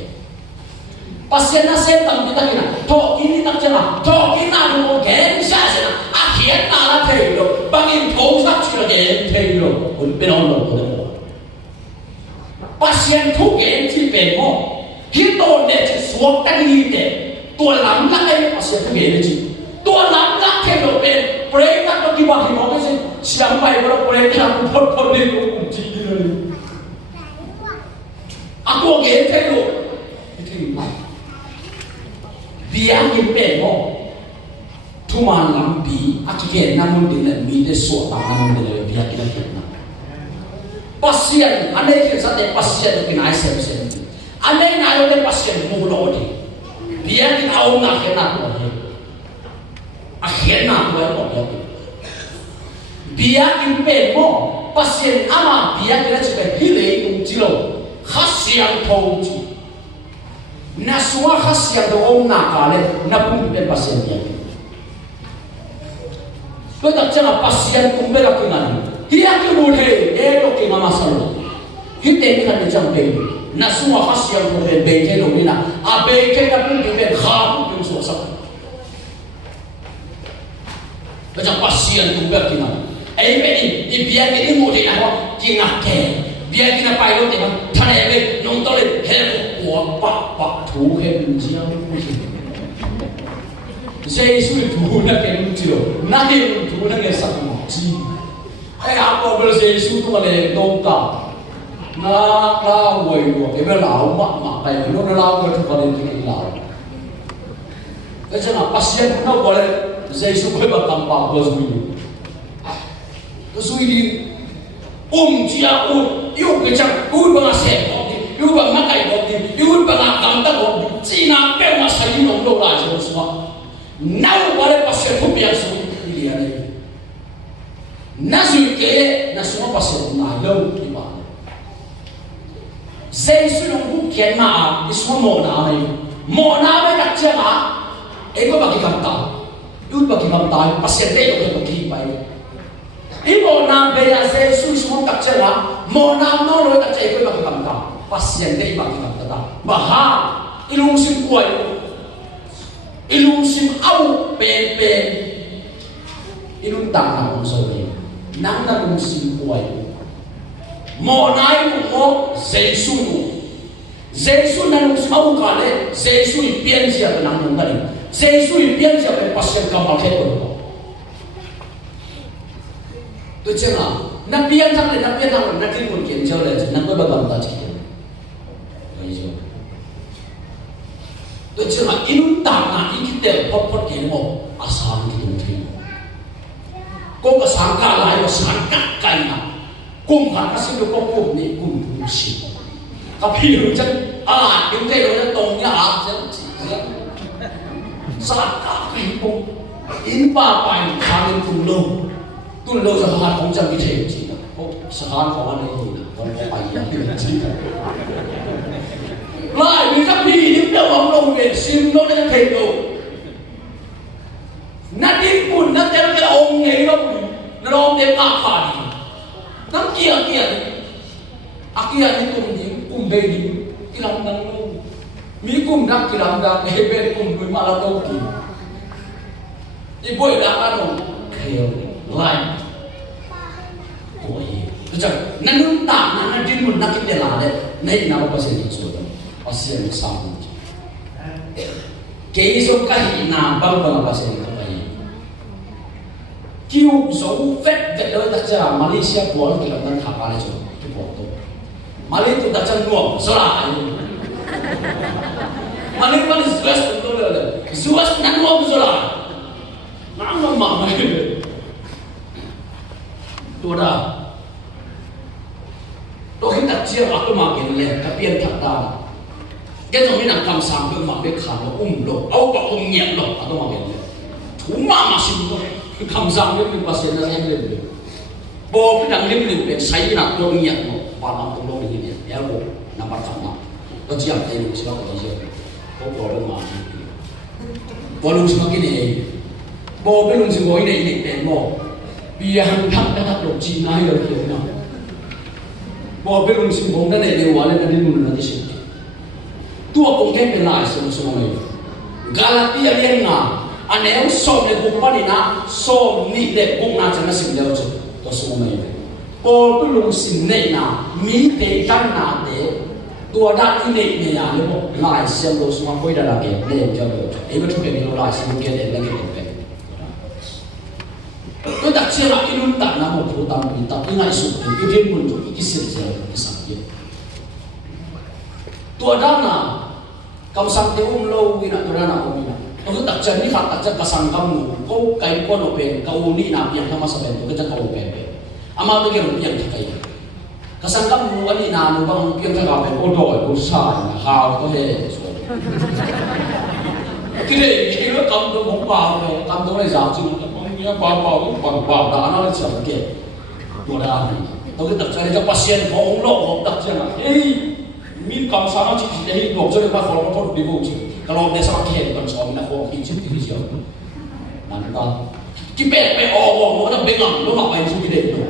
Pasien nasib tang kita kena, to ini tak cina, to kita mau gen saja, akhir nala telo, bangin tosak cina gen telo, benon lo. Pasien tu gen cipemo, kita net suat tadi itu. Tua lambat ni pasien tu gede je. Tua lambat kalau pen, mereka tu kibah kibah ni siapa yang mereka pun ni kunci ni. Aku gede tu, itu biar kita mo, tuan lambi, aku gede namun dia ni dia suat namun dia biar kita kena. Pasien, anda yang satu pasien tu kena ICU. Anda yang ada pasien mulut ni. Biar kita tahu nak kena tu akhirnya tu apa? Biar kita mo pasien ama biar kita cepat hilang jilo khasiat tahu je. Naswa khasiat orang nak kale nak pun kita pasien dia. Kita jangan pasien kumbela kena. Dia boleh, dia tu kena masalah. Kita ni kan macam tu. Nasua khasiat tu beke lo mina, abeke na pun beke kham pun suasa. Macam pasien tu berkina. Ini biar kita mudi nak kina ke, biar kita pilot ni thane be nonton le help kuat pak tu help jiang. Yesus tu nak keluar, nak tu nak kesak mati. Apa boleh Yesus tu boleh dongkar. Nak lau woi dia lau mak kai no lau ke tu kalau dia lau. Macam pasien pun boleh Yesus boleh bertampak bos ni. suy đi chia yêu cái chẳng bằng xe yêu bằng mắt cái yêu bằng cảm ta chỉ là bé mà sai nông đâu lại rồi sao nào qua đây pasal tu biar suy đi này na suy cái na suy pasal na lâu thì mà Jesus nông bút kiến mà isu mồ na với đặc trưng à ấy có bagi cảm ta yêu bagi cảm ta pasal đây là cái bagi bài Imo na beya Jesus mo kakcela mo na no lo ta chai ko ba kam pasien dei ba kam ta baha ilung sim kuai ilung sim au pen ilung tang na so ni nang na ilung sim kuai mo nai mo Jesus na ilung sim au ka le Jesus pian sia na nang ngai Jesus pian sia pe pasien kam ba ke ko tôi chưa nào năm biên thằng này năm cái nguồn kiểm trao là năm tôi bằng ta chỉ thấy chưa tôi chưa nào in tạm là in cái tiền phật kiến một sáng cái东西có cái sáng cả lại có sáng cắt cái nào cùng hàng cái sinh có cùng này cùng cùng xí cái phi hữu chân những cái đó nó tông nhá sáng cả cái cùng in ba bài sáng lên cùng lâu tôi lâu giờ hàng không chẳng bị thế gì đâu, hàng không ăn cái gì đâu, còn có bài gì làm gì lại vì các phi những đâu ông lâu về xin nó đã thế đâu, nát đi buồn nát theo cái ông nghề đâu, nó ông đem ngã phải, nắm kia đi cùng đây đi, cái làm năng đâu, mi cùng nát cái làm đang cái bên cùng người mà là đâu kì, đi bơi đã ăn rồi, khéo lại ôi tức là nâng tạm nâng trên một nâng cái là đấy này nào có sẽ được rồi có sẽ được sao cái số cái nào bằng có sẽ được cái kêu số phép đó ta cha Malaysia của cái là đang thả ra rồi cái bộ đó Malaysia ta chân nuông sao lại Malaysia stress itu lah stress nang nuông sao lại nang mà mày tôi đã tôi khi đặt chia vào tôi mà cái này cái biên thật ta cái trong cái nằm cầm sang tôi mà biết khả nó lộ áo có nhẹ lộ tôi mà cái này thú mà xin tôi cầm sang biết mình bắt sen ra xem lên bố cái đằng liêm liêm bên say nằm tôi nhẹ lộ và nằm tôi lộ như vậy ya bố nằm bắt khẳng nằm tôi chỉ làm thế được sao cái gì bố tôi mà bố luôn xem cái này bố biết luôn xem cái này để bố vì hàng thằng đã đặt lục chi này rồi kiểu nào, bỏ bên mình xin bông đã để điều hòa lên đến mình là đi xin, tua cũng thêm bên lại xem này, Galatia liên ngà, anh em so với bụng bát na, so nị để bụng na chẳng là xin đâu chứ, tôi xem này, bỏ bên mình xin này na, mi để tăng na để, tua đã đi này này na, nếu mà lại xem đâu xem quay ra là cái để cho được, ấy mà chúng mình đâu lại xem cái để là cái tôi đặt chia là cái luôn tạm là một số tạm bị tạm cái ngày sụp thì cái riêng mình cái sự cái sản nghiệp tôi đang là cầm sang tiêu lâu cái nào tôi đang là ông này tôi cứ đặt chân đi đặt chân cái sang cầm ngủ câu cái con ở bên câu ni nào biển tham gia bên tôi cái chân câu bên ama tôi cái biển biển cái sang cầm ngủ anh nào nó bằng biển tham gia bên ô đồi ô sài hào tôi hệ cái này cái nó cầm tôi bóng vào này cầm tôi này giảm chứ bảo đã nó sẽ cái đồ đa này tôi cái tập cho cho pasien có ống lộ không tập cho là hey mình cầm sao nó chỉ để đổ cho được ba phòng nó đi vô chứ kalau dia sama kian cầm sao nó không kinh chịu thì sao làm ta cái bé nó đang bên ngầm nó mặc bài chú cái đấy rồi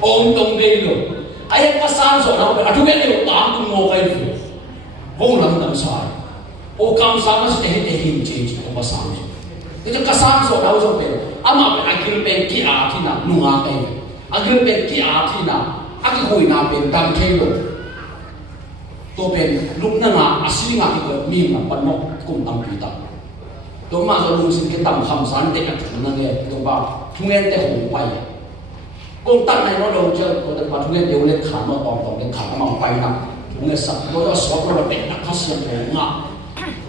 ôm công đây rồi ai cái san rồi nó phải chú cái này tám cũng ngô cái rồi vô làm sao ô cầm sao nó sẽ để hình chế chỉ không có sao itu kesan so dah so pen, ama pen akhir pen ki akhina nunga pen, akhir pen ki akhina, akhir hui na pen tam kelo, to pen luk na nga asli nga kita mi nga panok kum tam kita, to ma so lung sin kita ham san te kat na nge to ba thungen te hong pai, kum tan này nó đâu chơi, ko ta ba thungen deu le khan no tong le khan ma pai na, thungen sa ko ta so ko pen na khasian nga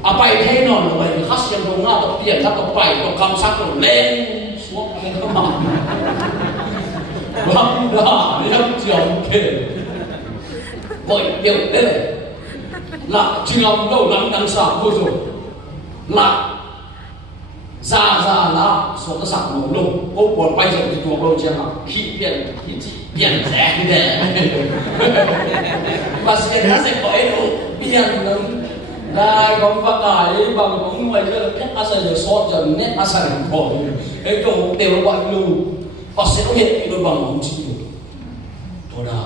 apa itu non, khas yang bunga atau pian atau pai atau kamsak tu leng, semua mereka mah. vâng là em chồng kể vậy điều đấy là chỉ làm đâu lắm đằng sau thôi rồi là ra là số cái sản phẩm luôn cô còn bay rồi thì tôi đâu chưa làm khi biển rẻ như thế và sẽ có đâu biển là con vật cái bằng con người cái nét asa giờ sót giờ nét asa làm khổ cái đồ đều gọi luôn và sẽ có hiện cái đôi bằng không chịu thôi nào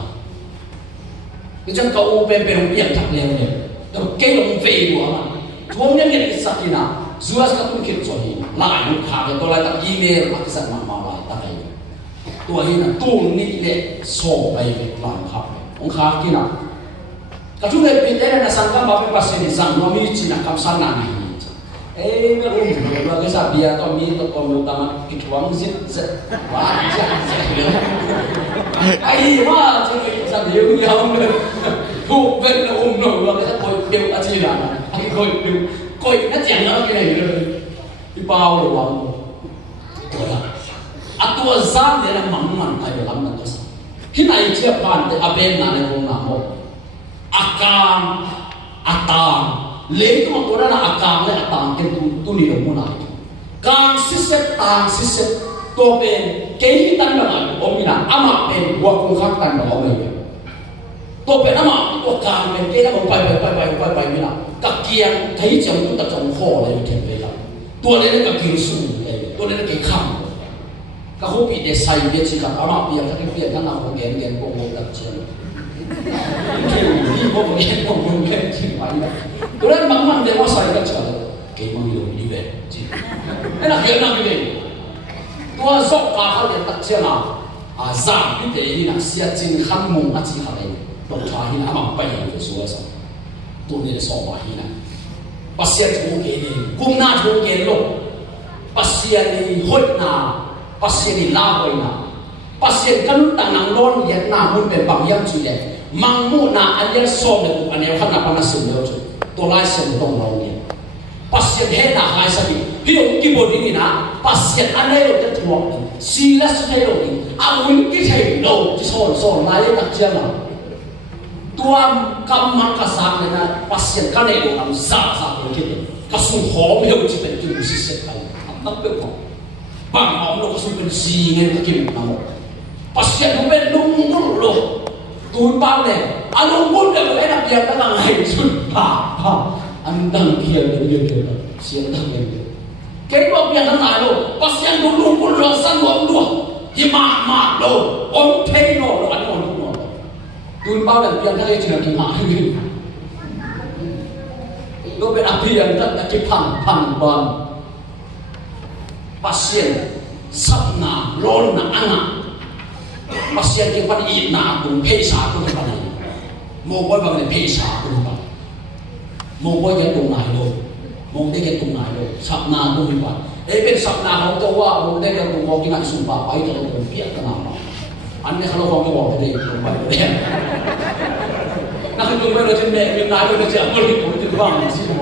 cái chân cậu bên bên biển thẳng lên này rồi cái đồng về của mà không những cái sắc gì nào dù là các tôi kịp rồi lại một khả tôi lại tặng email mà cái sản mà lại tặng này tôi là tôi nghĩ để sổ đây về làm khác ông khác kia nào các chúng ta biết đây là sản phẩm bảo vệ bác sĩ rằng nó mi chỉ là cam san này cái ông cái sao bia tôi mi tôi còn một tấm cái chuông zit quá chả ai mà chỉ cái sao điều nhau nữa thuộc về là ông nổi và cái sao điều là gì là anh coi nó chẳng nói cái này rồi đi bao rồi vào rồi à tôi dám để là mặn thay vào lắm đó khi này chia bàn thì aben này không nào akam atang lấy cái một cái là akam lấy atang cái tu ni đâu muốn kang tang siset to ben cái tan là ông mình là ama ben qua công khác tan là ông mình to ben ama to kang ben cái đó ông bay mình là các kiang thấy chồng chúng ta chồng khổ này thì về lắmตัวนี้ก็กินสูงเลยตัวนี้ก็ข้ามก็เขาปีเดชัยเดชิกับอามาเปียทั้งเปียทั้งนางของเกณฑ์โกงตัดเชือกที่พวกเกณฑ์โกงเกณฑ์จริงไหมตัวนั้นบางมันเดี๋ยวว่าใส่ก็เชือกเกณฑ์มันอยู่ดีเว้ยจริงไอ้นักเรียนนั่งอยู่นี่ตัวสอบการเขาเรียนตัดเชือกอ่ะจามพิเตยนะเสียจริงขั้นมุงอาชีพอะไรตกชายนะอามาไปอยู่ที่สวนสัตว์ตัวนี้สอบว่าที่นั่นpasien mungkin kumna mungkin lo pasien ni hotna pasien ni laboina pasien kan tanang lon yet na mun be bang yam chu ye mangmu na alian som le ku anel khana pana sim lo chu to lai sem tong lo ni pasien he na hai sabi hi ki bodi ni na pasien anel lo te thuang si la su thai lo ni a mun ki thai lo chi son lai tak chiang na tuam kamma kasak na pasien kanai lo am sa lo ki kasu hom heu chi pen tu si se kai am pe ko bang om lo kasu pen si nge ka kim na mo pasien ho ben lung lo tu ba le alung bun le ai na pia ta nang hai sun pa an dang kia le si dang le ke ko pia ta na lo pasien du lung bun lo san lo hi ma lo om thei no lo an on no tu ba le pia ta le chi na ki ma loเป็นอภิยังตัดที่พังบอล pasien สับหนาร้อนหนาอ่ะ pasien ที่พันอีหนาตุ่มเพศาตุ่มพันโมบอยบางเนี่ยเพศาตุ่มพันโมบอยยังตุ่มไหนโลโมได้ยังตุ่มไหนโลสับหนาตุ่มพันเป็นสับหนาเขาจะว่าโมได้ยังตุ่มกินอะไรสุบะไปจะตุ่มเปียกกันมาอันนี้เขาลองจะบอกได้ตุ่มไปเลยนั่นคือเราจะเนยนายเราจะเอาลิปุ่นจะว่างสิโม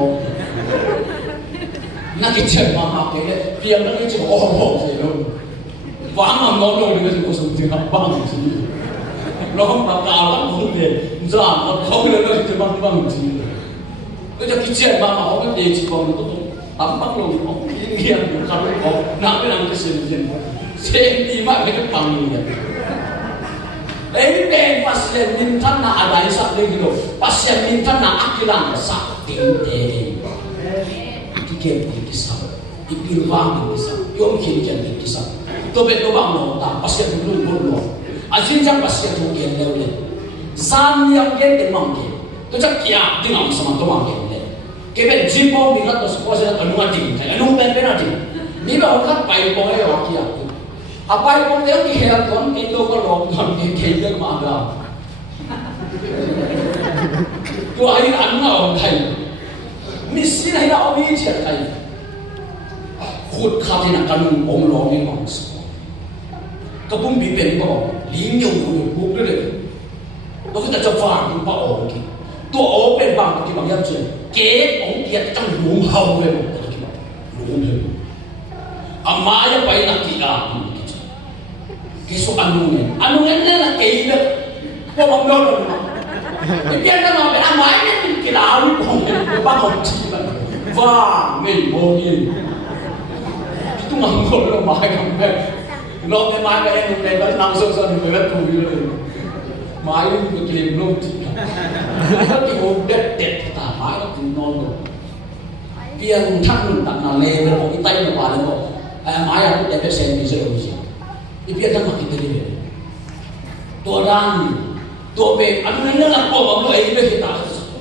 นั่นคือเชื่อมาหาเกลี่ยเพียงนั่นคือจะโอ้โหสิลูกว่างมันน้อยเลยก็จะสุดที่บ้างสิเราต้องประกาศแล้วคนเดียวจ้าเขาเลยก็จะบ้างสิก็จะคิดเชื่อมาเขาก็เดี๋ยวจีบมันก็ต้องตั้มบ้างลงเขาเงียบอยู่ครับเขานั่งไปนั่งจะเสียเดีมากไม่ต้องฟังเลยเป็นpasien minta na ada isak lagi lo pasien minta na akilan sak tinte tiket dikisak ipirwang dikisak yom kinjan dikisak to bet to bang lo ta pasien belum lo ajin jang pasien to gen le san yang gen den mang gen to jak kia dengan sama to mang gen le keben jimbo minat to suppose na anu ati anu ben penati ni ba hokat pai ko e wa kia apa yang dia kihel kon kita ko lom kon kihel ma da tu ai an na on thai misi này đã omi chết thai khut khát thì là căn ôm lo như mong cái bún bị bệnh bỏ lý nhiều người buộc đấy nó cứ ta cho phản cũng bảo ổn kì tôi ổn bên bằng cái bằng yam chuyện kế ổn kiệt trong luồng hầu về một cái luồng hầu mà ai vậy là kỳ à keso anu ne la ke ile ko bang lo dia na ma ba mai ne ki la lu ko ba ko ti ba va me mo ni tu ma ko lo ma ga me lo ke ma ga en ne ba nang so so ni ba tu lo mai ni ki le lo ti ka ki ho det ta mai lo ti non lo pian thang tak na le lo ki tai no ba lo mai ya ku de sen ni se lo ji pian ta ma ki te le to ran to be anu ne la ko ba lo ai be ta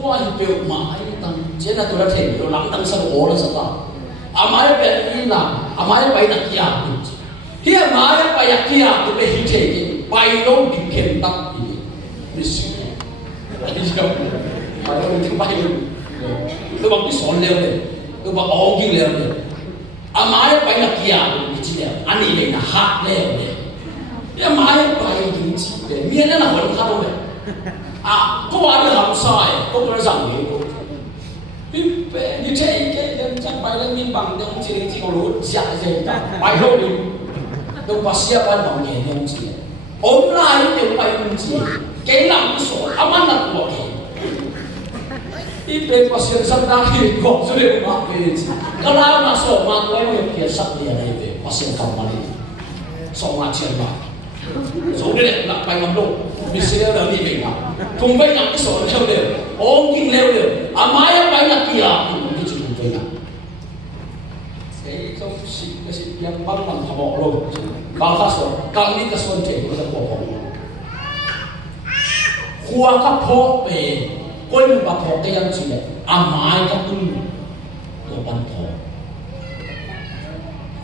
ko ai pe ma ai tang je na to la the lo lam tang sa ko la sa ta amai pe ni na amai pai na kia hi amai pai ya kia to be hi the ki pai lo di ken tak ni si ai ja pai lo di pai lo to ba ki son le le to ba o ki le le amai pai ya kia ni chi le ani le na ha le le ya mai pai di chi le mi na na ho ka lo le có ai đi làm sai, có cái rằng gì cũng như thế cái chẳng phải là miền bằng đâu chỉ có lúa giả gì cả, bài thôi đi, đâu có xe ban bằng nghề không chỉ, online đều phải không chỉ, cái làm cái số, ám ăn là của gì, ít bên có xe sắp ra thì có số liệu mà về gì, cái lao mà số mà tôi nói kia sắp đi này về có xe cầm mà đi, số mà tiền mà, số này là bài làm đâu. Vì sao đó đi mình nào, cùng với những cái số theo đều, ôm kinh leo đều, mai phải là kia, cũng chỉ cùng với nào. Cái trong cái sự yang băng bằng thảm bỏ luôn, càng khác số, càng những cái số thể của nó bỏ. Khoa các phó về, coi mình bảo phó cái yang gì đấy, mai các tung, đồ bắn thọ.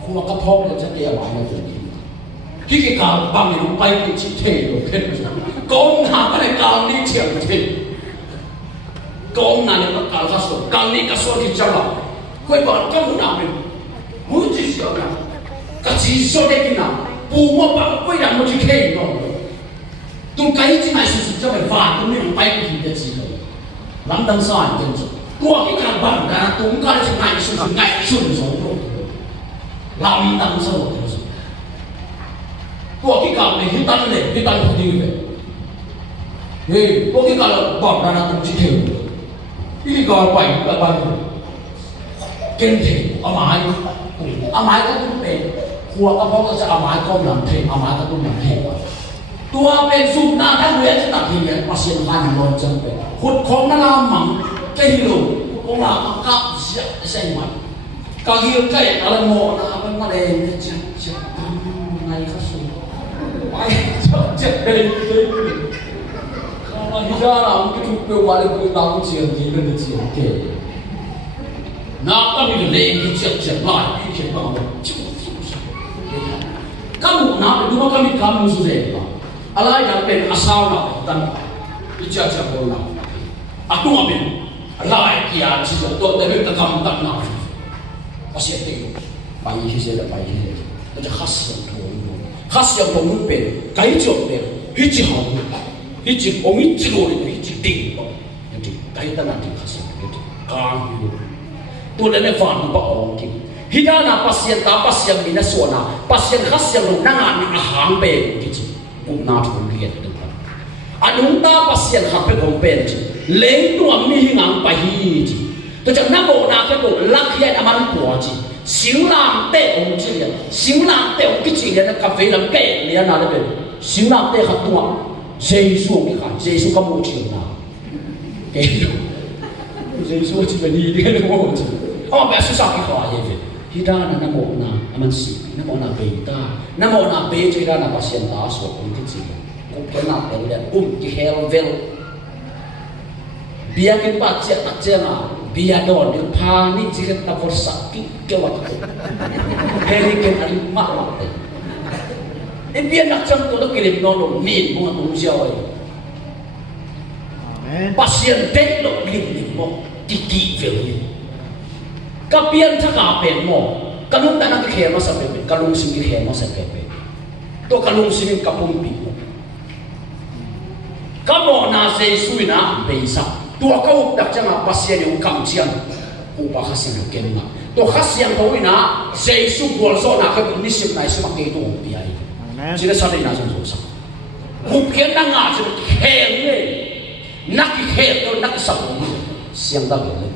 Khoa các phó là chất địa bài là gì? Khi cái càng bằng này nó bay cái chỉ thể rồi thế rồi, con nào cái này càng đi chèo thế, con nào nó càng phát số, càng đi cái số thì chăng là, quay bảo cái muốn nào mình, muốn chỉ số nào, cái chỉ số đấy cái nào, bù mà bằng quay làm một chỉ thể rồi, tôi cái chỉ này sử dụng cho phải phạt, tôi mình bay cái gì đấy gì rồi, lắm đằng sau anh chân tôi cái càng bằng cái tôi cái chỉ này sử dụng ngày xuân sống rồi, lắm đằng sau rồi. Có cái cảm này hiến tăng này, hiến tăng không đi về. Thì có cái cảm là bảo ra là cũng chỉ hiểu. Cái cảm bảy là bao nhiêu? Kinh thể, ám ái các cũng về. Khoa các bác sẽ ám ái con làm thể, ám ái các cũng làm thể. Tua bên dùng na các người sẽ tập hiện hiện, bác sĩ là hàng loạn chân về. Hút không nó làm mắng, cái hiểu, cũng là các dạy xây mặt. Các hiểu cái là ngộ là bên mà lên, chắc ngay các số. Ai chết đây kalau hijau lah mungkin rupiah balik ke tahun siang gila ni siang ke nak kami lagi cek lagi cek bang kamu nak dua kami sudah alai yang pen asal nak dan ijazah bola aku ambil alai kian sejauh tu tapi tegam tak nak pasien tu bayi saya bayi macam khas khas yang kamu pen kaya jauh dia hiji halu hiji orang hiji lori hiji ding jadi kaya tanah di khas itu kang itu tu dah nafas nampak orang kini hidana pasien tapas yang minasona pasien khas yang nangan ni aham pen hiji guna tu lihat depan adung ta pasien hape kompen leng tu ami hingang pahiji tu jangan nabo nak tu lakian aman puaji xíu làm tệ ông chỉ liền xíu làm tệ ông cái chỉ liền cà phê làm kệ liền nào đấy xíu làm tệ hạt tua dây xuống cái khăn dây xuống có một chiều nào cái dây xuống chỉ là đi cái nó một chiều ông bé xuất sắc cái khoa gì vậy khi ra là nó một na nó xì nó một na bê ta nó một na bê chỉ ra là bác sĩ ta số ông cái gì cũng cái nào đấy là cái hell vel biar kita cek na biar don yang panik jika tak bersakit ke waktu hari ke hari malam biar nak contoh tu kirim nolong ni bunga manusia pasien dek lo kirim mo tiki veli kapian cakap pen mo kalung tak nak kaya masa pepe kalung sini kaya masa pepe to kalung sini kapumpi kamu na sesuai na beza tua kau dak jangan pasien yang kamcian upah hasil yang kena to hasil yang kau ina sesuai bolso nak ke misip na semua itu biaya chỉ là sao đây nào trong sao hụt kiến đang ngã chỉ khen đấy nắc cái khen tôi nắc cái sập xiang ta vậy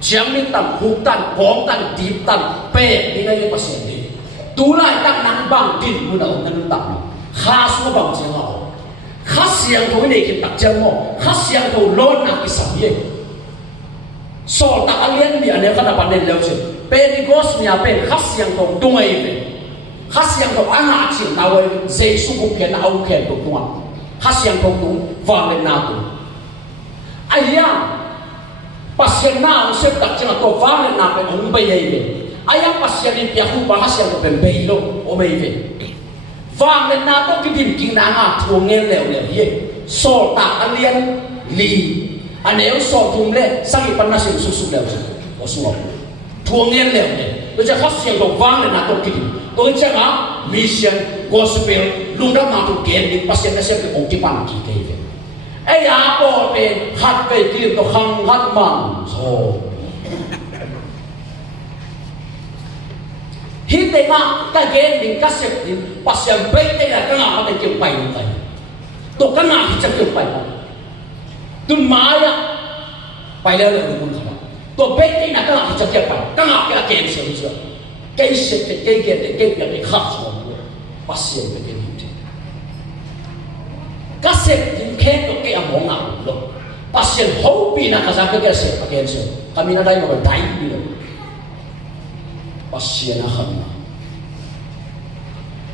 chiang ni tam hụt tan bóng tan deep tan pe đi ngay cái pasien đi tu lại tăng nắng bằng tin mu đầu nâng tạm khá số bằng chiang họ khá xiang thôi này cái đặc trưng mò khá xiang thôi lon nắc cái sập gì so ta liên bị anh em khá là bản lều chứ pe đi gos nhà pe khá xiang thôi tung ấy về khá xiang thôi anh hạ chịu nào ấy dây su cũng kén nào kén tục tung à khá xiang thôi tung vàng lên nào tung ai ya pasien na usep tak cina to vang na pe on be ye ayam pasien ni pia ku bahas yang pe be lo o me ve vang le na to kidim king na nga thu ngel leo le ye so ta alien li aneu so tum le sangi panna sim su su leo o su thu ngel leo le lo ja khas yang to vang le na to kidim to cha nga mission gospel lunda ma to gen ni pasien na se ke o ki pan ki ke ve ai à bỏ về hạt về tiền nó khăng hạt mặn rồi hiện tại mà cái game đình các sếp đình bắt xem bây đây là cái nào mà để chịu bày như vậy tổ cái nào thì chắc chịu bày tôi mai á bày lên là được không phải tổ bây đây là cái nào thì chắc chịu bày cái nào cái là game sếp chưa cái sếp cái game cái khác rồi bắt xem cái game các sếp những khen được cái âm hồn nào luôn, bác sĩ hậu bị na cái cái sếp cái cái sếp, kami na đây mà còn đánh đi được, bác sĩ na hận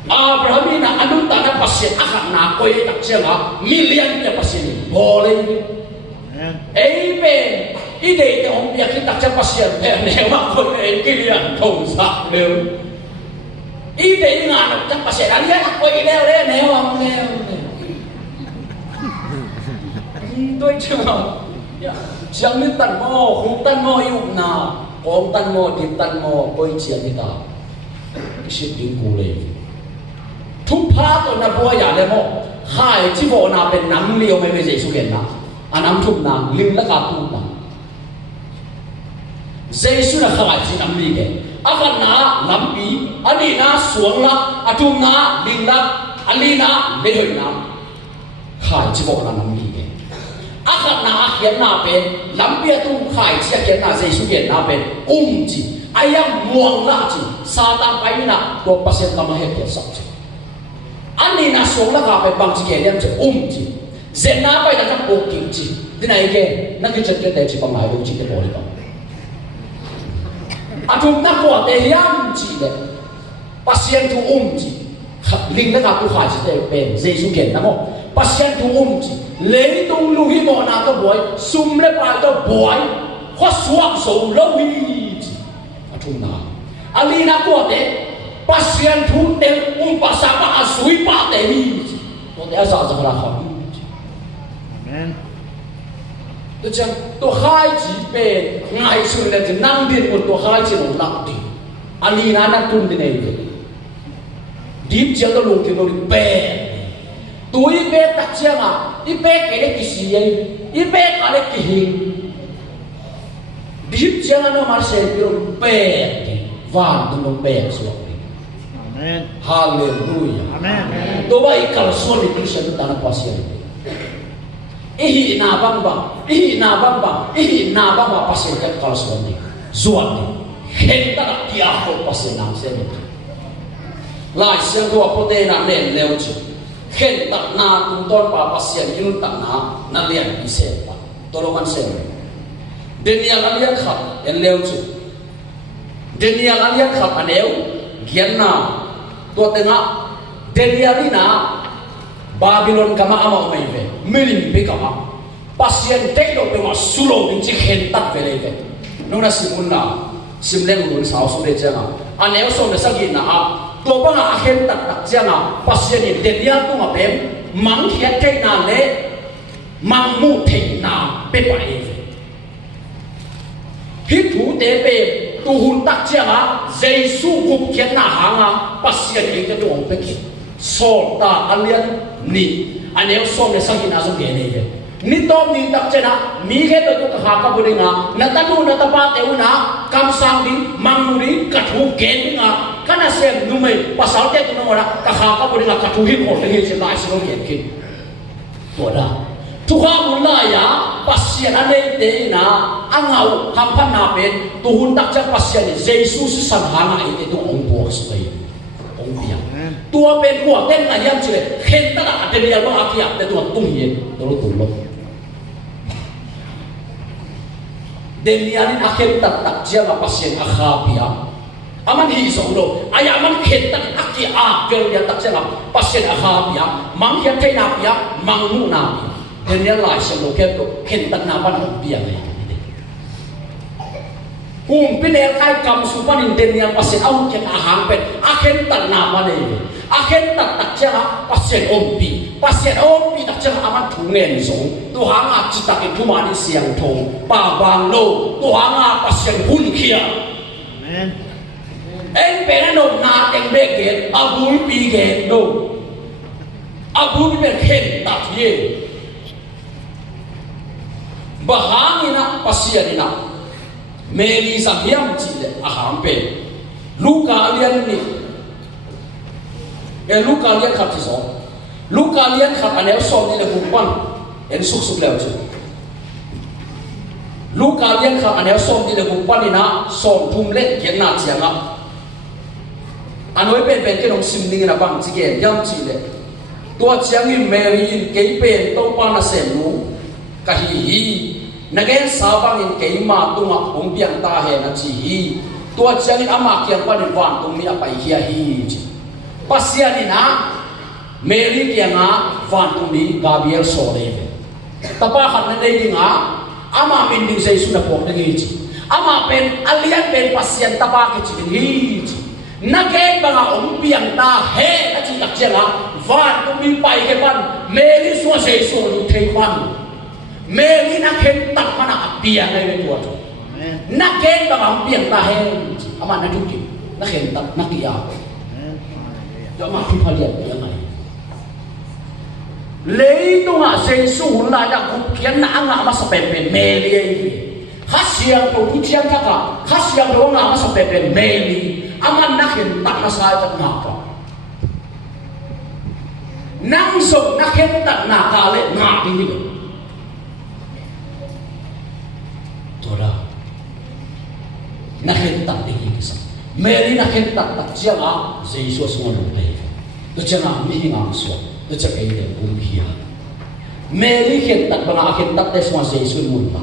Abraham na anong ta na bác sĩ akak na koy tak siya nga million niya bác sĩ boleh, amen, ide ito ang biyak tak siya bác sĩ ne ma koy kilian thong sa đều, ide nga na tak bác sĩ anh ya koy leo le ne ma leo tôi chưa chẳng biết tận mò không tận mò yêu nào có tận mò thì tận mò coi chuyện gì ta cái chuyện tiếng cù này thúc phá tôi là bùa giả lên mò hai chỉ bộ nào bên nắm liều mấy bây giờ xuất hiện nào anh nắm thúc nào liều là cả thúc nào dây suy là khai chỉ nắm liều cái anh na nắm bí anh đi na xuống là anh thúc na liều là anh đi na lên hồi nào khai chỉ bộ là nắm liều akak na akhir na pen lampia tu khai chia akhir na Yesus akhir na pen ji ayam muang la ji satan pai na to pasien kama he ke sak ani na song la ka pe bang ji ke lem ji zen na pai na ka po king ji dinai ke na ke chet ke te ji pang mai lo ji ke bo le ba atum na ko te yam ji de pasien tu ji ling na ka tu khai ji te pen Yesus ke na mo pasien tu ji lấy tung lưu hi mò nào to boy sum le pa to boy hoa suak so lâu hi athum na alina ko te pasien thu te pa sa pa sui pa te hi to te sa sa la kha amen to chang to khai ji pe ngai su le de nang din ko to khai ji no nak ti alina na tun de nei deep ja to lu ti no pe tuổi bé đặc trưng à, ít bé cái đấy cái gì ấy, ít bé cái đấy cái hình, deep jangan nó mà sẽ kiểu bé, vàng nó bé xuống đi, amen, hallelujah, amen, tôi vậy kalau suami itu saya tanah pasien, na bang pasien kan kalau suami, hendak dia aku pasien nang saya, lai siang tu apa deh nak leo tu. Khen tak na tung ton pa pasien yun tak na lian isen pa tolongan sen denial alian khat en leo chu denial alian khat aneu gian na to tenga denial ina Babylon kama ama mai ve milim be kama pasien tek do pe ma sulo din chi khen tak ve le ve nona simun na simleng lun sao so le changa aneu so na sagi na to ba nga ahen tak changa pasien ni denial tu ma pem mang khiat kai na le mang mu thei na pe pa e hit thu te pe tu hun tak changa Jesu gup khiat na hanga pasien ni ke tu pe ki so ta alian ni aneu so ne sang na so ge ne Nito ni tak cena mi ke to ko ha ka buringa na tanu na tapa teuna kam sang di manguri kathu gen nga kana se numai pasal te tu ngora ka ha ka buringa kathu hi ko te hi se lai se lo gen ki toda tu ha mula ya pasien ane te na angau hampa na pen tu hun tak cha pasien Jesus san hanga ite tu ong po sai ong pia tua pen ko ten na yam chile khen ta da te ya lo akia te tu tung ye to lo tu lo Demianin akhir tak jaga pasien akhabia. Aman hi solo. Ayaman khet tak aki akel dia tak jaga pasien akhabia. Mang ya kai na pia, mang nu na pia. Demian lai solo ke to khet tak na ban pia le. Piner kai kam supanin demian pasien au ke ahang pen akhir tak na ban le. Akhir tak jaga pasien ompi. Pasien ompi tak jaga aman thungen song. Tuhan a cita ke cuma di siang thong, pabang lo, Tuhan a pasien hun kia. En penano na teng beket, abul piget lo, abul beket tak ye. Bahangina pasien ina, meli sahiam cile ahampe, luka alian ni, luka alian kat iso, luka alian kat anel som ni le bukan. En suk leo chu luka lian kha anel som ti le bu panina som thum le ken na chianga anoi pen ke nong sim ning na bang chi ge yam chi le to chiang in mary in ke pen to pa na sem nu ka hi na gen sa bang in ke ma tu ma ong piang ta he na chi hi to chiang in ama kyang pa ni wan tung mi apai hi chi pasia ni na mary kyanga wan tung mi gabriel so le tapa khat na dei nga ama min ding sei suna pok ding hi ama pen alian pen pasien tapa ke chi hi na ke banga om piang ta he a chi tak chenga van tu mi pai ke ban meli so sei so lu thei ban meli na ken tak mana piang ai le tu na ke banga om piang ta he ama na du ki na ken tak na ki ya do ma ki phalian ya ngai lấy tung à xây su là đã cũng kiến nã ngã mà sập bền mê đi hát xiang tổ tu chiang các cả hát xiang tổ ngã mà sập bền mê đi aman nak hiện tak na sai tak ngã cả nang sok nak hiện tak na cả lệ ngã đi đi thôi đó nak hiện tak đi đi sao mê đi nak hiện tak tak chiang à xây su semua lu lệ tu chiang à mi ngang su tu cak ai dia umhia Mary khen tak banga khen tak tes ma Jesus mun ba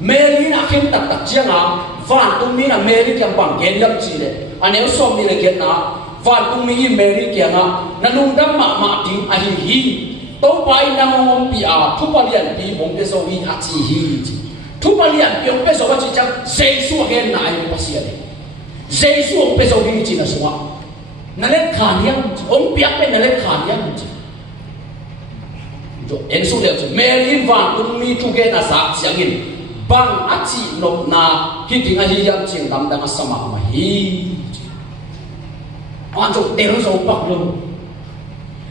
Mary na khen tak tak chianga van tung mi na Mary kyang bang gen lam chi le anel som ni le gen na van tung mi Mary kyanga na lung dam ma ting a hi hi to pai na ngom pi a thu pa lian pi bong te so hi a chi hi thu pa lian pi ong pe so ba chi chang Jesus gen na ai pa sia le Jesus pe so hi chi na so na let khan yang ong piak pe na let khan yang jo en su le Mary van tung mi thu ge na sa chiang in bang a chi no na hi ting a hi yang ching dam dang a sama ma hi an jo tel so pak lo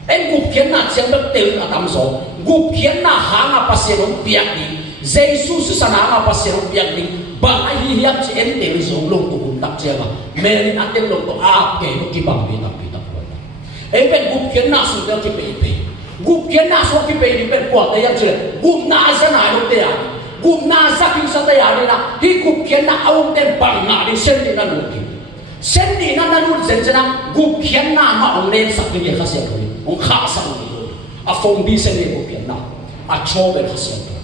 en gup khian na chiang bak tel a tam so gup khian na hang a pasien ong piak ni Jesus sana a pasien ong piak ni ba a hi yang chi en tel so lo tu kun tak chiang Mary a tel lo to a ke ki bang bi tak ấy bên gục kiến na sụt theo cái bể gục kiến na số cái bể đi bên quạt đây chưa gục na ra này đâu đấy à gục na ra kinh sa đây à đây là khi gục kiến na ông tên bằng ngã đi sen đi na luôn kì sen đi na luôn sen chân na gục kiến na mà ông lên sắp cái gì khác sẽ rồi ông khá sang rồi à phong bi sen đi gục kiến na à cho bên khác sẽ rồi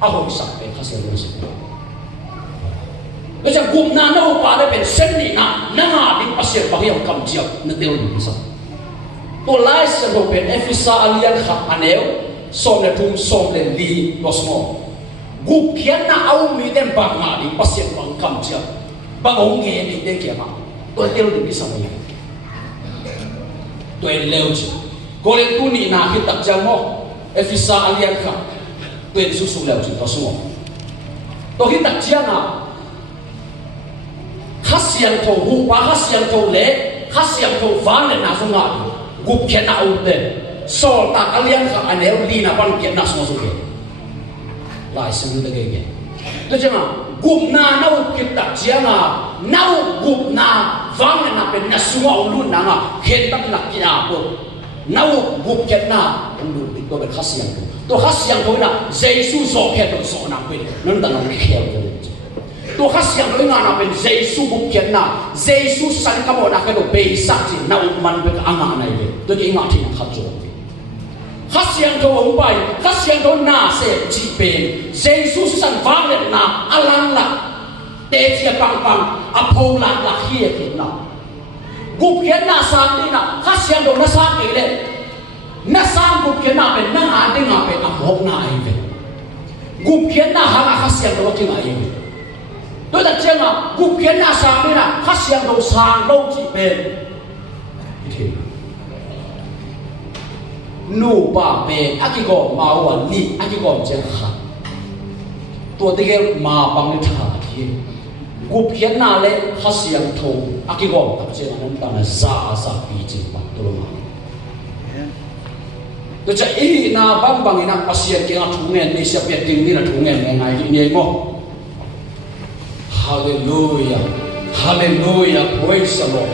à không sắp bên khác sẽ rồi bây giờ gục na nó qua đây bên sen đi na ngã đi pasien bao nhiêu cầm chiếu nó tiêu được sao to lai se ro pen efisa alian kha aneu som le thum som le li losmo gup khian na au mi dem bang ma di pasien bang kam chia bang ong nge ni de kia ma to tel ni sa mai to en leo chi ko le tu ni na ki tak jang mo efisa alian kha to en su su leo chi to su to ki tak chia na khasian tho hu pa khasian tho le khasian tho van le na so nga gup khian na au te sol ta kalian ka aneu lina pan kiat na semua suke lai semu de ge to janga gup na nau kita chianga nau gup na vang na pen na suwa ulun na nga khen tak na kia po nau gup kiat na ulun ti to be khasiang to khasiang to na jesu so khet to so na pe nan ta nang khel to khasiang to na pen jesu gup kiat na jesu san ka mo na ka do be sa chi nau man be anga na ve to ki nga thi na khat jo khasiang to ông pai khasiang to na se chi pen jesu san vang le na alang la te chia pang pang a pho la la khie ke na gup kiat na sa ni na khasiang to na sa ke le na sang gup kiat na pen na ha de nga pe a hok na ai ve gup kiat na ha na khasiang to ki ai ve tôi đặt chân là gup kiat na sa ni na khasiang to sang đâu chi pen thì nu ba pe akigo ma wa ni akigo chen kha to te ge ma bang ni tha thi gup kiat na le khasiang tho akigo ta chen an ta na za pi chi ba to ma to cha i na bang bang ina pasien ke nga thu ngen ni sia pe ting ni na thu ngen ngai ni mo hallelujah hallelujah praise the Lord.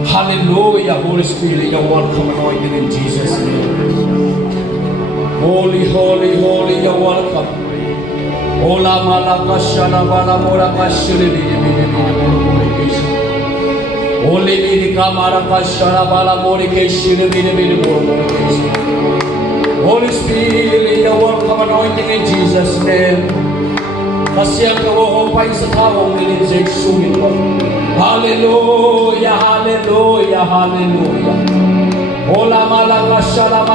Hallelujah, Holy Spirit, you're welcome, anointed in Jesus' name. Holy, holy, holy, you're welcome. Ola malaka shala bala mora kashiri bidi bidi bidi. Holy bidi kamara kashala bala mori kashiri bidi bidi bidi. Holy Spirit, you're welcome, anointed in Jesus' name. Kasihan kau pai setahun ini Yesus itu. Hallelujah, hallelujah, hallelujah. Ola malaka shala